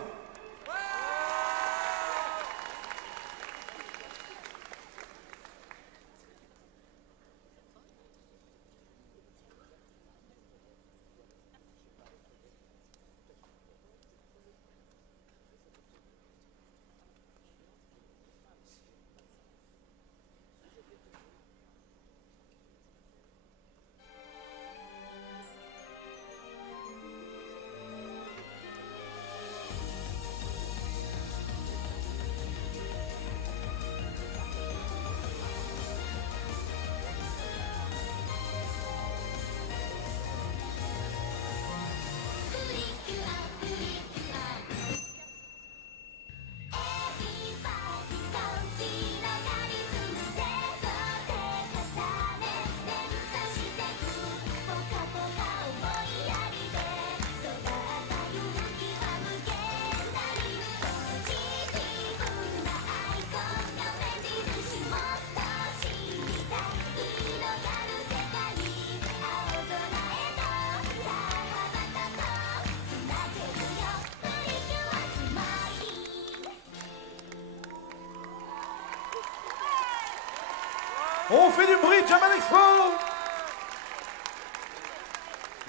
On fait du bruit, Japan Expo!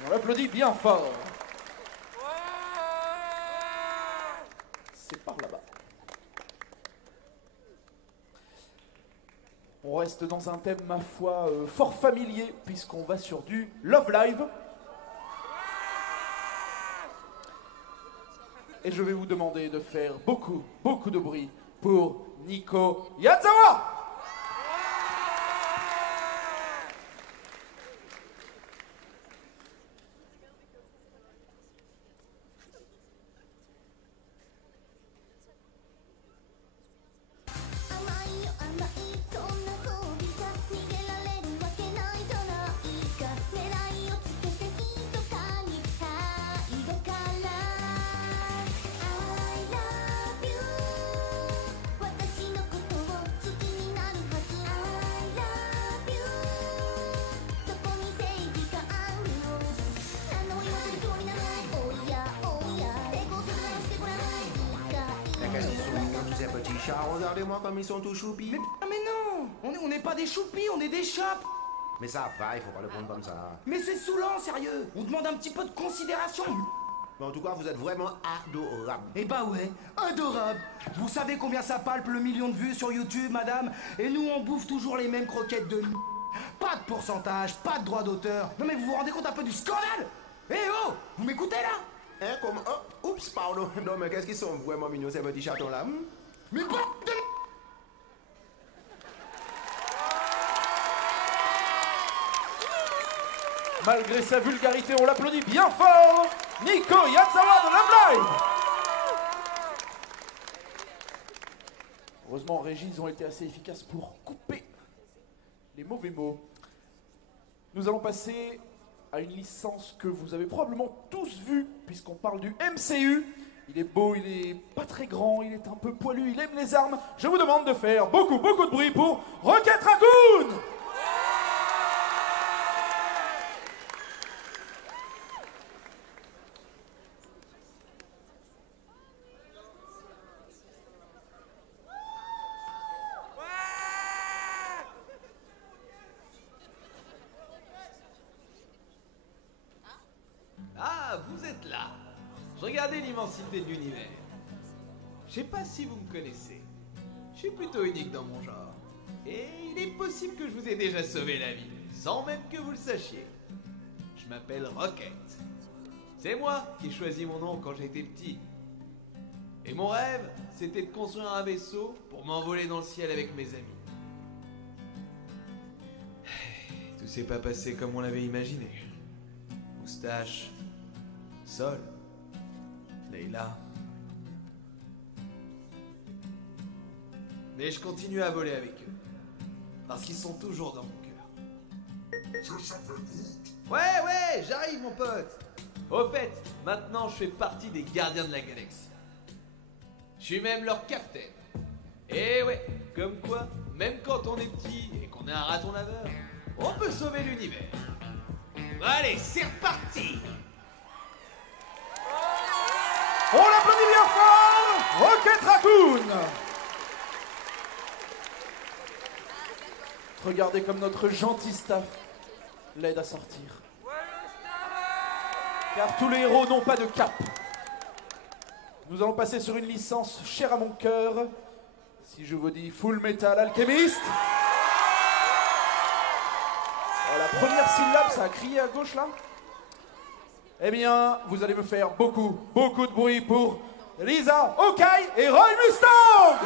On l'applaudit bien fort. C'est par là-bas. On reste dans un thème, ma foi, fort familier, puisqu'on va sur du Love Live. Et je vais vous demander de faire beaucoup, beaucoup de bruit pour Nico Yazawa! petits chats, regardez-moi comme ils sont tout choupis. Mais non, on n'est pas des choupis, on est des chats. Mais ça va, il faut pas le prendre comme ça. Mais c'est saoulant, sérieux. On demande un petit peu de considération. Mais en tout cas, vous êtes vraiment adorable. Eh bah ouais, adorable. Vous savez combien ça palpe le million de vues sur YouTube, madame? Et nous, on bouffe toujours les mêmes croquettes de Pas de pourcentage, pas de droit d'auteur. Non mais vous vous rendez compte un peu du scandale? Eh oh, vous m'écoutez là? Hein, comme... Oh, oups, pardon. Non, mais qu'est-ce qu'ils sont vraiment mignons, ces petits chatons-là? Mais bordel! Malgré sa vulgarité, on l'applaudit bien fort, Nico Yazawa de Love Live. Heureusement, en régie, ils ont été assez efficaces pour couper les mauvais mots. Nous allons passer à une licence que vous avez probablement tous vue, puisqu'on parle du MCU. Il est beau, il est pas très grand, il est un peu poilu, il aime les armes. Je vous demande de faire beaucoup de bruit pour Rocket Raccoon. Ah, vous êtes là. Regardez l'immensité de l'univers. Je sais pas si vous me connaissez. Je suis plutôt unique dans mon genre. Et il est possible que je vous ai déjà sauvé la vie, sans même que vous le sachiez. Je m'appelle Rocket. C'est moi qui ai choisi mon nom quand j'étais petit. Et mon rêve, c'était de construire un vaisseau pour m'envoler dans le ciel avec mes amis. Tout s'est pas passé comme on l'avait imaginé. Moustache, Sol, Leila. Mais je continue à voler avec eux. Parce qu'ils sont toujours dans mon cœur. Je s'appelle Groot. Ouais, j'arrive mon pote. Au fait, maintenant je fais partie des gardiens de la galaxie. Je suis même leur capitaine. Et ouais, comme quoi, même quand on est petit et qu'on est un raton laveur, on peut sauver l'univers. Allez, c'est reparti. On l'applaudit bien fort, Rocket Raccoon. Regardez comme notre gentil staff l'aide à sortir. Car tous les héros n'ont pas de cape. Nous allons passer sur une licence chère à mon cœur. Si je vous dis Full Metal Alchemist. Oh, la première syllabe, ça a crié à gauche là. Eh bien, vous allez me faire beaucoup de bruit pour Lisa, Hawkeye et Roy Mustang.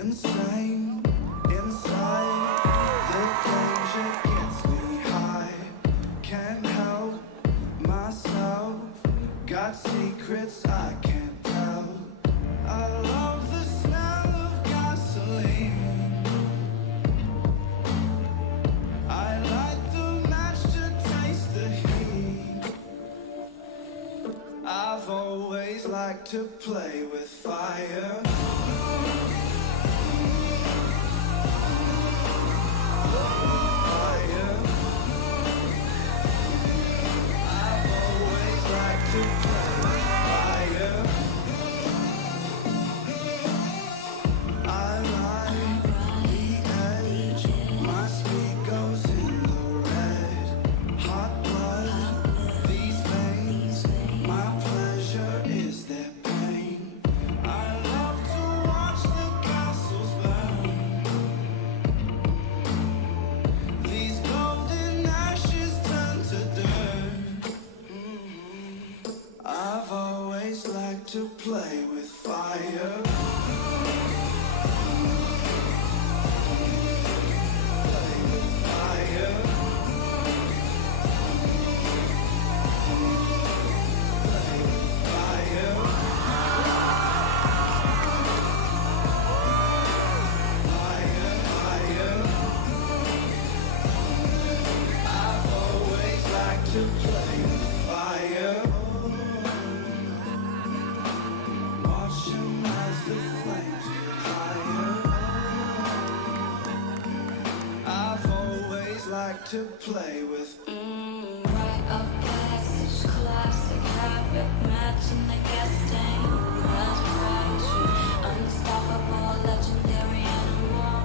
Insane, inside, the danger gets me high. Can't help myself, got secrets I can't tell. I love the smell of gasoline. I light the match to taste the heat. I've always liked to play with fire. To play with fire. I've always liked to play with fire. to play with. Rite of passage, classic habit, matching the gas tank. That's right, unstoppable, legendary animal.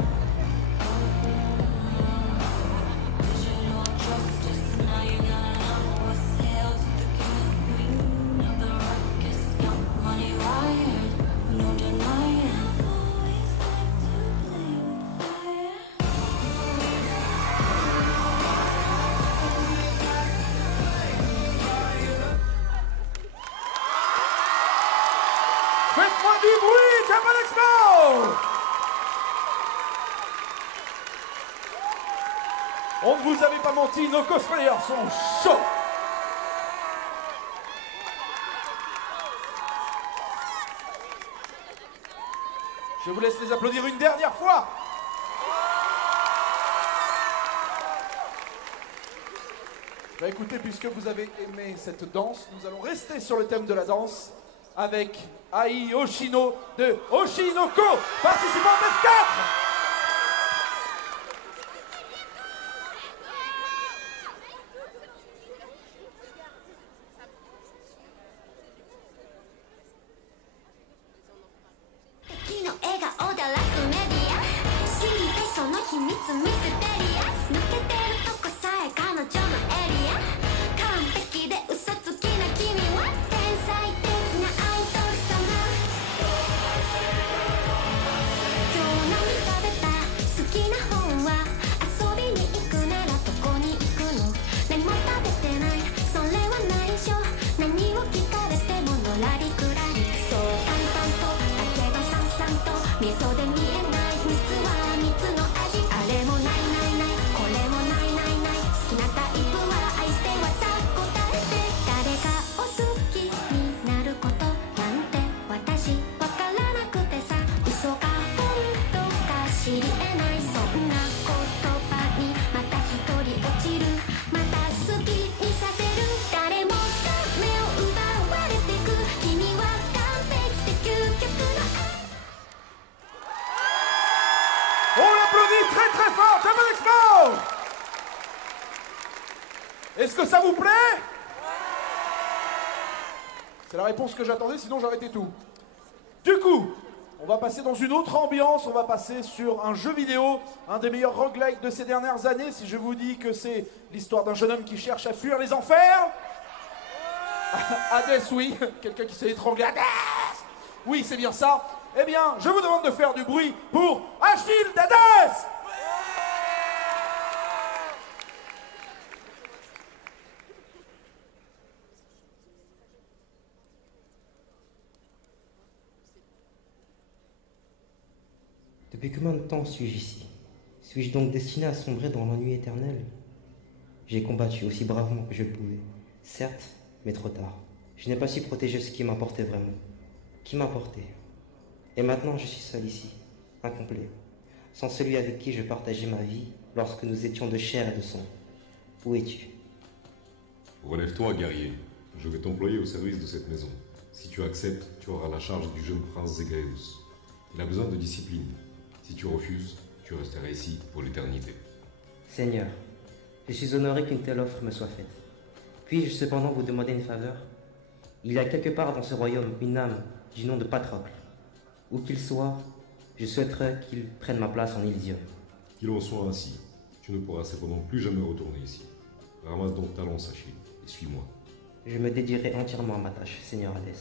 Digital justice, now you gotta know what's hailed to the king and queen of the ruckus. Young money wired, no denying. Faites-moi du bruit, Japan Expo! On ne vous avait pas menti, nos cosplayers sont chauds! Je vous laisse les applaudir une dernière fois! Bah écoutez, puisque vous avez aimé cette danse, nous allons rester sur le thème de la danse avec Ai Oshino de Oshinoko, participant de F4. 敵の笑顔だらすメディア知りたいその秘密ミステリアス抜けてるとこさえ彼女のエリア完璧で嘘つきな君は天才的なアイドル様今日何食べた好きな本は遊びに行くならどこに行くの何も食べてないそれは内緒何を聞かれてものらりくらりそう淡々とだけどさんさんと味噌で見えない秘密は蜜の味あれもないないないこれもないないない好きなタイプは相手はさ答えて誰かを好きになることなんて私わからなくてさ嘘か本当か知り得ないそんな言葉にまた一人落ちるまた好きにさせる誰もが目を奪われてく君は完璧で究極の愛 On l'applaudit très très fort, Japan Expo! Est-ce que ça vous plaît? C'est la réponse que j'attendais, sinon j'arrêtais tout. Du coup, on va passer dans une autre ambiance, on va passer sur un jeu vidéo, un des meilleurs roguelikes de ces dernières années. Si je vous dis que c'est l'histoire d'un jeune homme qui cherche à fuir les enfers. Hades, oui, quelqu'un qui s'est étranglé. Hades! Oui, c'est bien ça. Eh bien, je vous demande de faire du bruit pour Achille d'Hades! Depuis combien de temps suis-je ici? Suis-je donc destiné à sombrer dans l'ennui éternel? J'ai combattu aussi bravement que je le pouvais. Certes, mais trop tard. Je n'ai pas su protéger ce qui m'importait vraiment. Qui m'importait? Et maintenant je suis seul ici, incomplet, sans celui avec qui je partageais ma vie lorsque nous étions de chair et de sang. Où es-tu? Relève-toi, guerrier. Je vais t'employer au service de cette maison. Si tu acceptes, tu auras la charge du jeune prince Zégaeus. Il a besoin de discipline. Si tu refuses, tu resteras ici pour l'éternité. Seigneur, je suis honoré qu'une telle offre me soit faite. Puis-je cependant vous demander une faveur? Il y a quelque part dans ce royaume une âme du nom de Patrocle. Où qu'il soit, je souhaiterais qu'il prenne ma place en Elysium. Qu'il en soit ainsi. Tu ne pourras cependant plus jamais retourner ici. Ramasse donc ta lance, Achille, et suis-moi. Je me dédierai entièrement à ma tâche, Seigneur Hadès.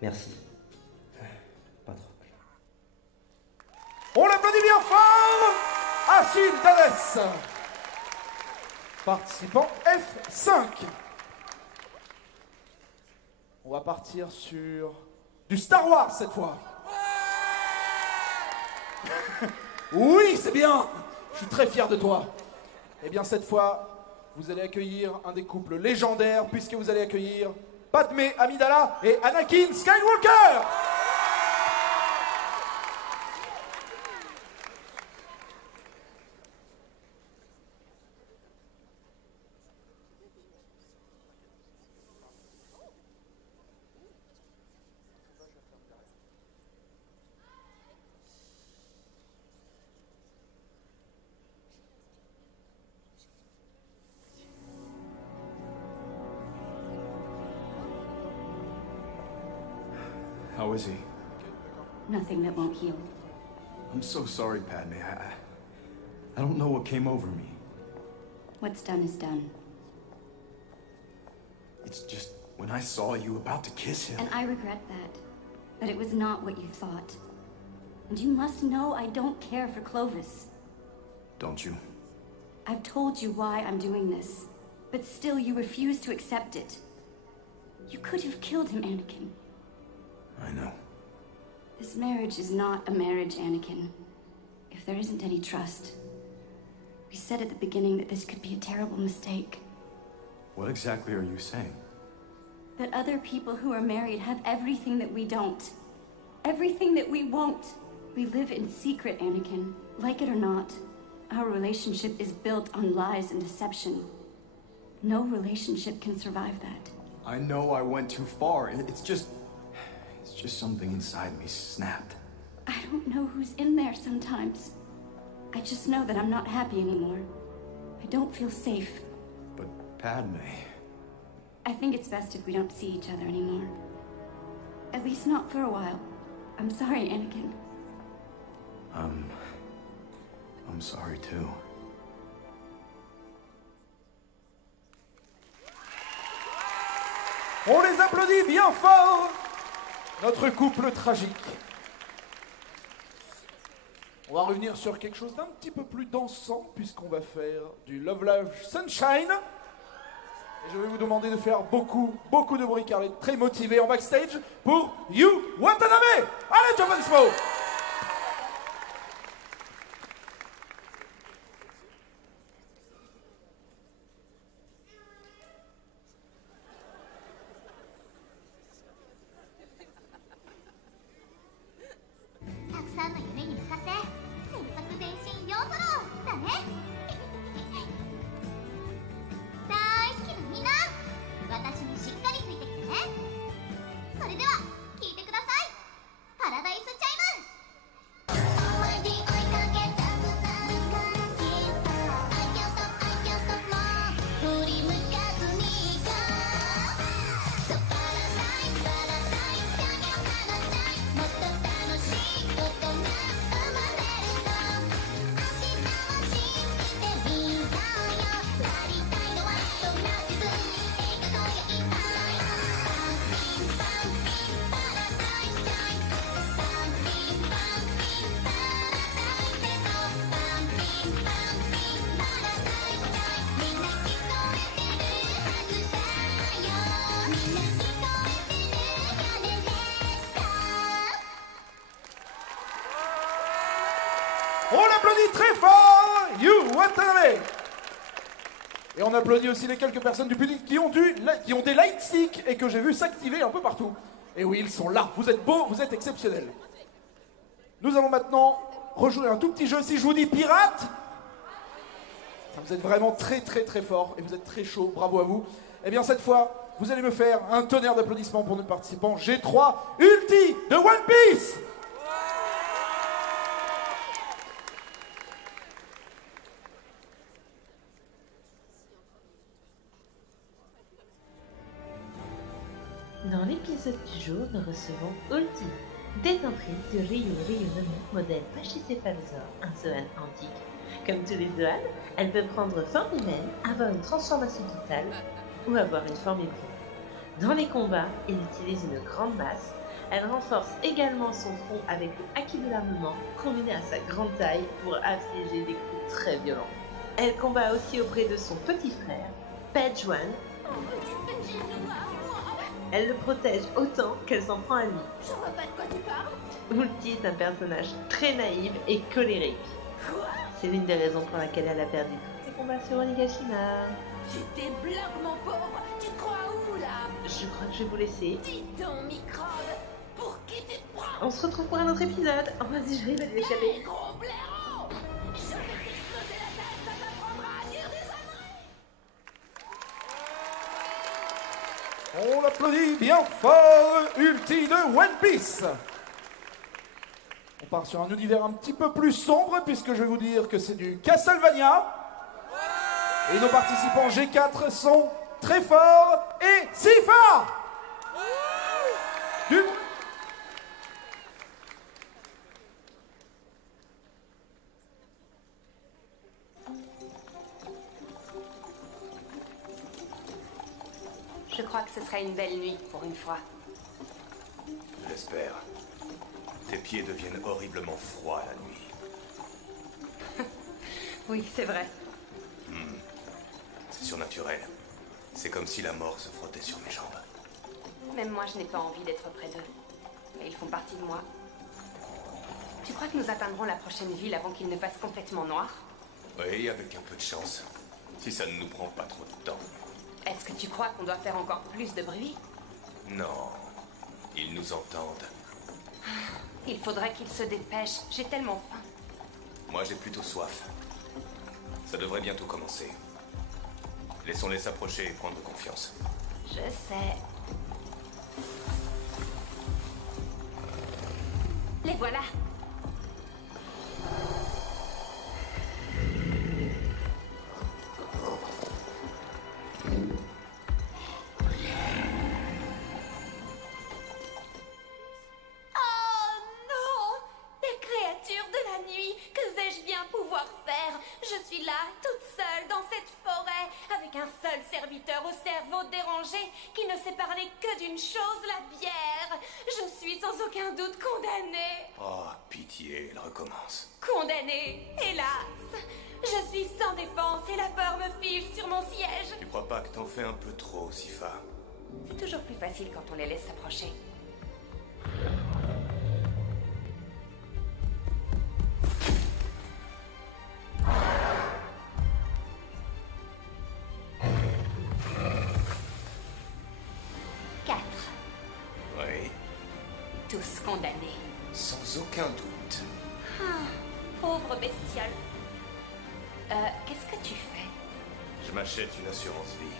Merci. Patrocle. On l'applaudit bien fort! Achille d'Hadès, participant F5. On va partir sur du Star Wars cette fois. Oui, c'est bien. Je suis très fier de toi. Eh bien, cette fois, vous allez accueillir un des couples légendaires, puisque vous allez accueillir Padmé Amidala et Anakin Skywalker. How is he? Nothing that won't heal. I'm so sorry, Padme. I don't know what came over me. What's done is done. It's just when I saw you about to kiss him. And I regret that. But it was not what you thought. And you must know I don't care for Clovis. Don't you? I've told you why I'm doing this. But still you refuse to accept it. You could have killed him, Anakin. I know. This marriage is not a marriage, Anakin. If there isn't any trust. We said at the beginning that this could be a terrible mistake. What exactly are you saying? That other people who are married have everything that we don't. Everything that we won't. We live in secret, Anakin. Like it or not, our relationship is built on lies and deception. No relationship can survive that. I know I went too far. It's just something inside me snapped. I don't know who's in there sometimes. I just know that I'm not happy anymore. I don't feel safe. But Padme... I think it's best if we don't see each other anymore. At least not for a while. I'm sorry, Anakin. I'm sorry too. On les applaudit bien fort. Notre couple tragique. On va revenir sur quelque chose d'un petit peu plus dansant puisqu'on va faire du Love Live Sunshine. Et je vais vous demander de faire beaucoup de bruit car elle est très motivée en backstage pour You Watanabe. Allez, Japan Expo. 'Watanabe. Et on applaudit aussi les quelques personnes du public qui ont des light sticks et que j'ai vu s'activer un peu partout. Et oui, ils sont là. Vous êtes beaux, vous êtes exceptionnels. Nous allons maintenant rejouer un tout petit jeu. Si je vous dis pirate, vous êtes vraiment très fort et vous êtes très chaud. Bravo à vous. Eh bien cette fois, vous allez me faire un tonnerre d'applaudissements pour nos participants. G3 Ulti de One Piece. Dans l'épisode du jour, nous recevons Ulti, détentrice du Ryu-Ryunomi modèle Pachycéphalosaure, un zoan antique. Comme tous les zoans, elle peut prendre forme humaine, avoir une transformation totale ou avoir une forme hybride. Dans les combats, elle utilise une grande masse. Elle renforce également son front avec le haki de l'armement combiné à sa grande taille pour affliger des coups très violents. Elle combat aussi auprès de son petit frère, Page-One. Elle le protège autant qu'elle s'en prend à lui. Je vois pas de quoi tu parles. Ulti est un personnage très naïf et colérique. C'est l'une des raisons pour laquelle elle a perdu tous ses combats sur Onigashima. Tu débloques mon pauvre. Tu te crois où là? Je crois que je vais vous laisser. Dis donc microbe. Pour qui tu te prends? On se retrouve pour un autre épisode. Oh vas-y, j'arrive à l'échapper. Gros blaireau. Je vais t'exploser la tête, ça t'apprendra à dire des âneries. On applaudit bien fort Ulti de One Piece. On part sur un univers un petit peu plus sombre puisque je vais vous dire que c'est du Castlevania. Et nos participants G4 sont très forts et si forts. crois que ce serait une belle nuit pour une fois. Je l'espère. Tes pieds deviennent horriblement froids la nuit. Oui, c'est vrai. C'est surnaturel. C'est comme si la mort se frottait sur mes jambes. Même moi, je n'ai pas envie d'être près d'eux. Mais ils font partie de moi. Tu crois que nous atteindrons la prochaine ville avant qu'il ne fasse complètement noir? Oui, avec un peu de chance. Si ça ne nous prend pas trop de temps. Est-ce que tu crois qu'on doit faire encore plus de bruit? Non. Ils nous entendent. Il faudrait qu'ils se dépêchent. J'ai tellement faim. Moi, j'ai plutôt soif. Ça devrait bientôt commencer. Laissons-les s'approcher et prendre confiance. Je sais. Les voilà. Qui ne sait parler que d'une chose, la bière. Je suis sans aucun doute condamnée. Oh, pitié, elle recommence. Condamnée, hélas. Je suis sans défense et la peur me fige sur mon siège. Tu crois pas que t'en fais un peu trop, Sifa? C'est toujours plus facile quand on les laisse s'approcher. Tous condamnés. Sans aucun doute. Ah, pauvre bestiole. Qu'est-ce que tu fais? Je m'achète une assurance vie.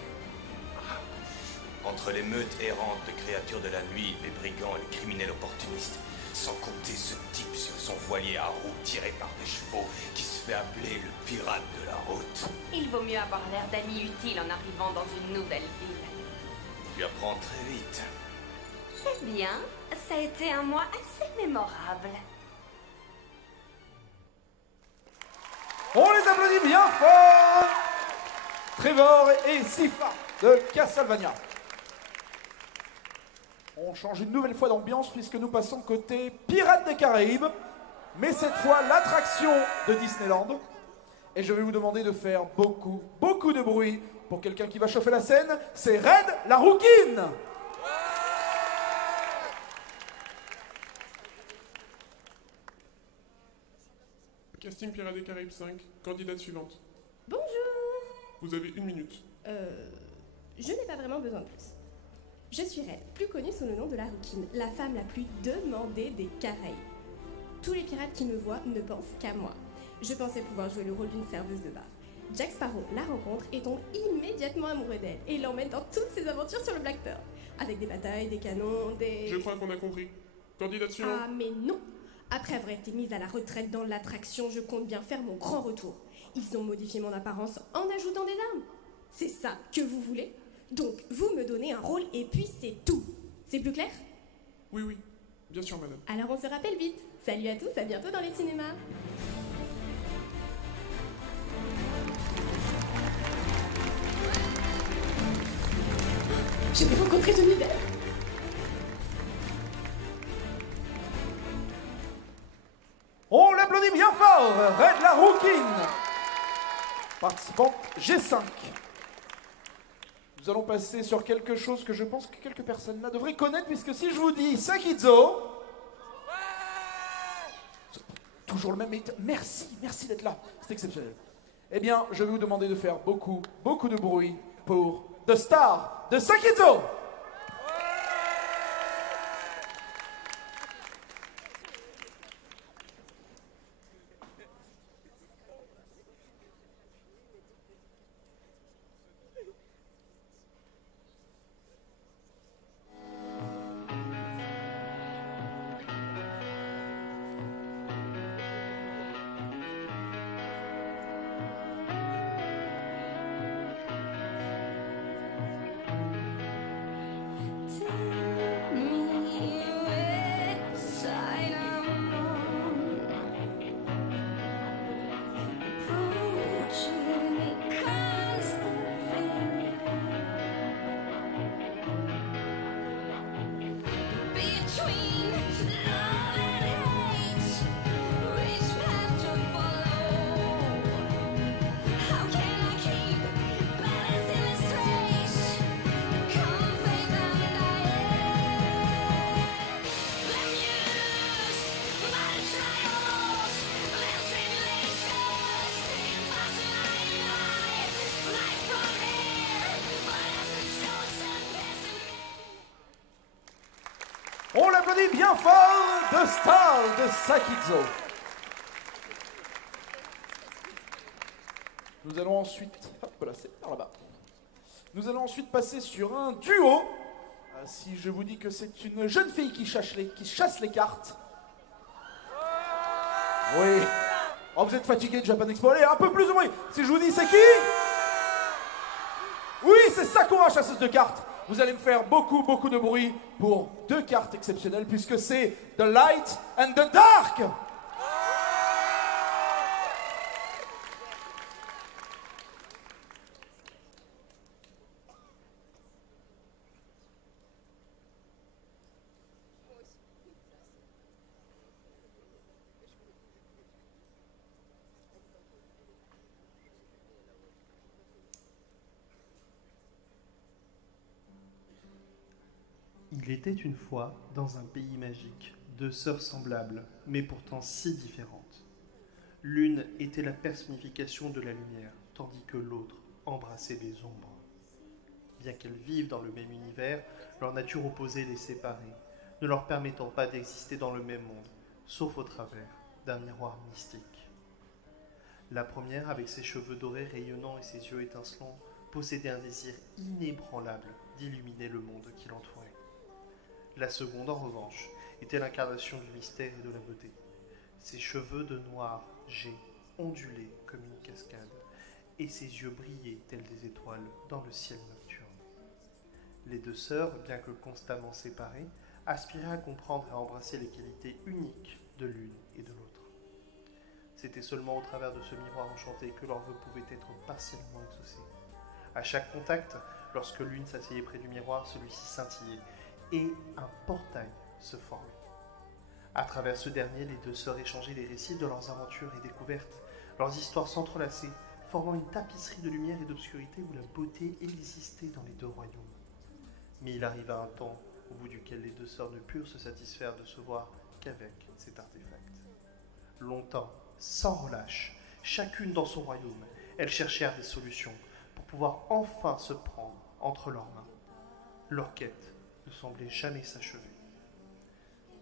Entre les meutes errantes de créatures de la nuit, les brigands et les criminels opportunistes, sans compter ce type sur son voilier à roues tiré par des chevaux qui se fait appeler le pirate de la route. Il vaut mieux avoir l'air d'ami utile en arrivant dans une nouvelle ville. Tu apprends très vite. Eh bien, ça a été un mois assez mémorable. On les applaudit bien fort! Trevor et Sifa de Castlevania. On change une nouvelle fois d'ambiance puisque nous passons côté Pirates des Caraïbes, mais cette fois l'attraction de Disneyland. Et je vais vous demander de faire beaucoup de bruit pour quelqu'un qui va chauffer la scène. C'est Red la Rouquine! Casting Pirates des Caraïbes 5, candidate suivante. Bonjour. Vous avez 1 minute. Je n'ai pas vraiment besoin de plus. Je suis Red, plus connue sous le nom de la Rouquine, la femme la plus demandée des Caraïbes. Tous les pirates qui me voient ne pensent qu'à moi. Je pensais pouvoir jouer le rôle d'une serveuse de bar. Jack Sparrow la rencontre et tombe immédiatement amoureux d'elle et l'emmène dans toutes ses aventures sur le Black Pearl. Avec des batailles, des canons, des... Je crois qu'on a compris. Candidate suivante. Ah mais non. Après avoir été mise à la retraite dans l'attraction, je compte bien faire mon grand retour. Ils ont modifié mon apparence en ajoutant des armes. C'est ça que vous voulez? Donc, vous me donnez un rôle et puis c'est tout. C'est plus clair? Oui, bien sûr, madame. Alors on se rappelle vite. Salut à tous, à bientôt dans les cinémas. Je vais rencontrer Johnny Depp. On l'applaudit bien fort, Red la Rouquine, participante G5. Nous allons passer sur quelque chose que je pense que quelques personnes là devraient connaître, puisque si je vous dis Sakizo, toujours le même hit. Merci d'être là, c'est exceptionnel. Eh bien, je vais vous demander de faire beaucoup de bruit pour The Star de Sakizo. On l'applaudit bien fort, The Star de Sakizo. Nous allons ensuite... Hop là, c'est par là-bas. Nous allons ensuite passer sur un duo. Si je vous dis que c'est une jeune fille qui chasse les cartes. Oui. Oh, vous êtes fatigué de Japan Expo. Allez, un peu plus de bruit. Si je vous dis c'est qui? Oui, c'est Sakura, chasseuse de cartes. Vous allez me faire beaucoup de bruit pour 2 cartes exceptionnelles puisque c'est The Light and the Dark. Il était une fois, dans un pays magique, 2 sœurs semblables, mais pourtant si différentes. L'une était la personnification de la lumière, tandis que l'autre embrassait les ombres. Bien qu'elles vivent dans le même univers, leur nature opposée les séparait, ne leur permettant pas d'exister dans le même monde, sauf au travers d'un miroir mystique. La première, avec ses cheveux dorés rayonnants et ses yeux étincelants, possédait un désir inébranlable d'illuminer le monde qui l'entourait. La seconde, en revanche, était l'incarnation du mystère et de la beauté. Ses cheveux de noir jet ondulaient comme une cascade, et ses yeux brillaient tels des étoiles dans le ciel nocturne. Les 2 sœurs, bien que constamment séparées, aspiraient à comprendre et à embrasser les qualités uniques de l'une et de l'autre. C'était seulement au travers de ce miroir enchanté que leurs vœux pouvaient être partiellement exaucés. À chaque contact, lorsque l'une s'asseyait près du miroir, celui-ci scintillait, et un portail se formait. À travers ce dernier, les 2 sœurs échangeaient les récits de leurs aventures et découvertes, leurs histoires s'entrelaçaient, formant une tapisserie de lumière et d'obscurité où la beauté existait dans les 2 royaumes. Mais il arriva un temps au bout duquel les 2 sœurs ne purent se satisfaire de se voir qu'avec cet artefact. Longtemps, sans relâche, chacune dans son royaume, elles cherchèrent des solutions pour pouvoir enfin se prendre entre leurs mains. Leur quête ne semblait jamais s'achever.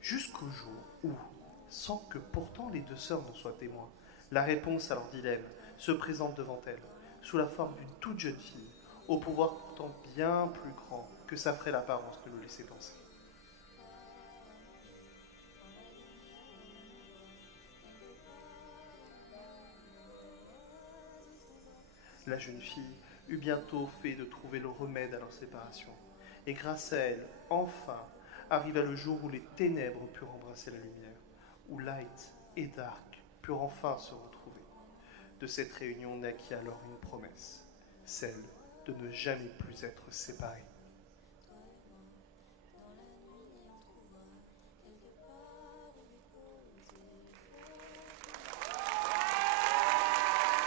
Jusqu'au jour où, sans que pourtant les 2 sœurs n'en soient témoins, la réponse à leur dilemme se présente devant elles, sous la forme d'une toute jeune fille, au pouvoir pourtant bien plus grand que s'affrait l'apparence de le laisser penser. La jeune fille eut bientôt fait de trouver le remède à leur séparation. Et grâce à elle, enfin, arriva le jour où les ténèbres purent embrasser la lumière, où Light et Dark purent enfin se retrouver. De cette réunion naquit alors une promesse, celle de ne jamais plus être séparés.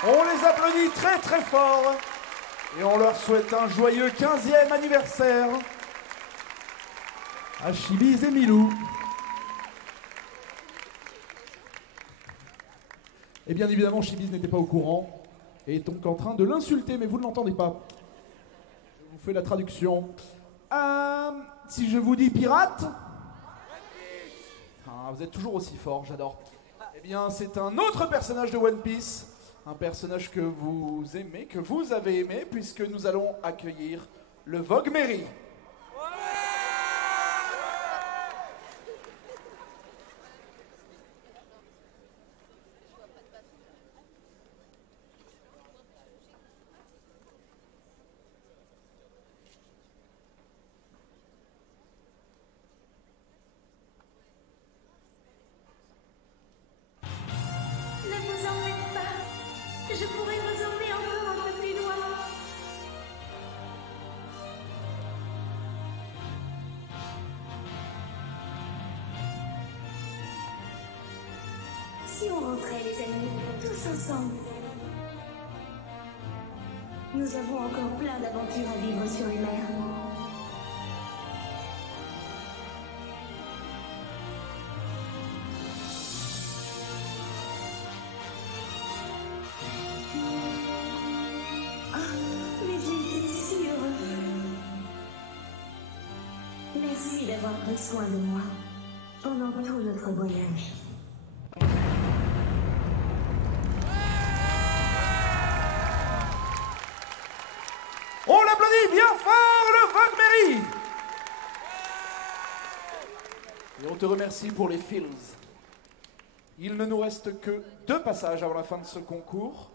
On les applaudit très fort et on leur souhaite un joyeux 15e anniversaire à Chibiz et Milou. Et bien évidemment, Chibiz n'était pas au courant et est donc en train de l'insulter, mais vous ne l'entendez pas. Je vous fais la traduction. Si je vous dis pirate, vous êtes toujours aussi fort, j'adore. Eh bien, c'est un autre personnage de One Piece. Un personnage que vous aimez, que vous avez aimé, puisque nous allons accueillir le Vogue Mary. Ne vous en faites pas. Je pourrais vous emmener encore un peu plus loin. Si on rentrait, les amis, tous ensemble. Nous avons encore plein d'aventures à vivre sur les mers. Mais j'ai été si heureux. Merci Merci d'avoir pris soin de moi pendant tout notre voyage. On l'applaudit bien fort, le Vogue Mary. Et on te remercie pour les feels. Il ne nous reste que 2 passages avant la fin de ce concours.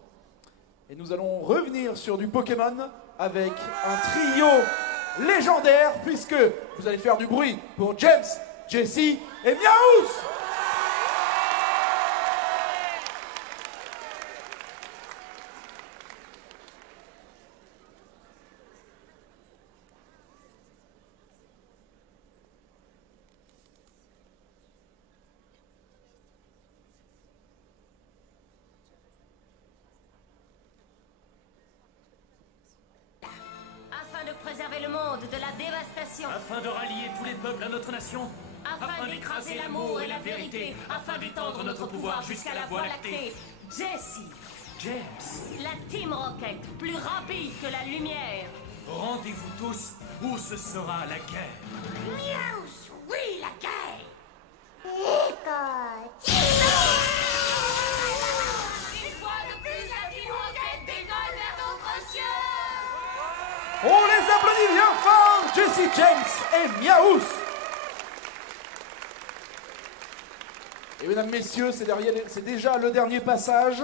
Et nous allons revenir sur du Pokémon avec un trio légendaire, puisque vous allez faire du bruit pour James, Jessie et Miaous. Afin de préserver le monde de la dévastation. Afin de rallier tous les peuples à notre nation. Afin d'écraser l'amour et la vérité. Afin d'étendre notre pouvoir jusqu'à la Voie lactée. Jessie. James. La Team Rocket, plus rapide que la lumière. Rendez-vous tous où ce sera la guerre. Miaous, oui, la guerre. Écoute. Une fois de plus, la Team Rocket décolle vers d'autres cieux. On les applaudit bien fort, Jessie, James et Miaous. Et mesdames, messieurs, c'est déjà le dernier passage.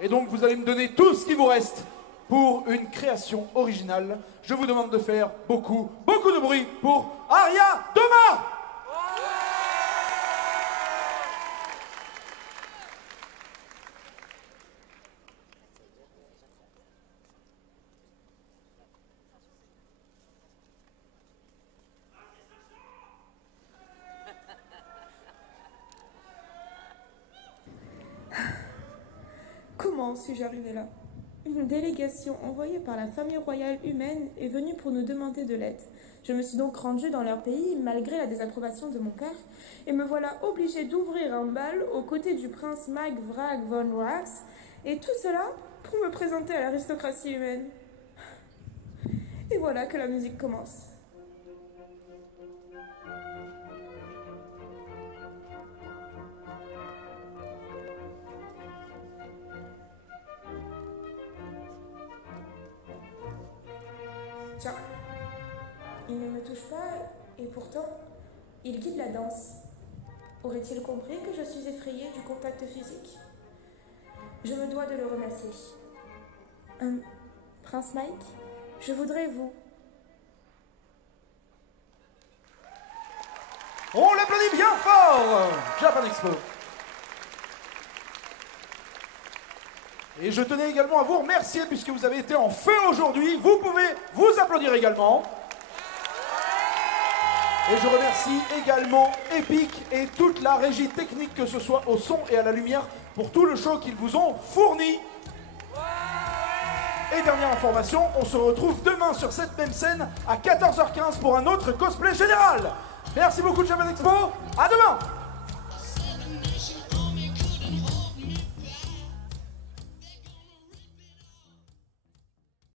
Et donc vous allez me donner tout ce qui vous reste pour une création originale. Je vous demande de faire beaucoup de bruit pour Aria Doma. Comment suis-je arrivée là? Une délégation envoyée par la famille royale humaine est venue pour nous demander de l'aide. Je me suis donc rendue dans leur pays malgré la désapprobation de mon père et me voilà obligée d'ouvrir un bal aux côtés du prince Mag Vrag von Rax et tout cela pour me présenter à l'aristocratie humaine. Et voilà que la musique commence. Tiens, il ne me touche pas et pourtant, il guide la danse. Aurait-il compris que je suis effrayée du contact physique? Je me dois de le remercier. Prince Mike, je voudrais vous. On l'applaudit bien fort, Japan Expo. Et je tenais également à vous remercier puisque vous avez été en feu aujourd'hui. Vous pouvez vous applaudir également. Et je remercie également Epic et toute la régie technique, que ce soit au son et à la lumière, pour tout le show qu'ils vous ont fourni. Et dernière information, on se retrouve demain sur cette même scène à 14h15 pour un autre cosplay général. Merci beaucoup Japan Expo, à demain.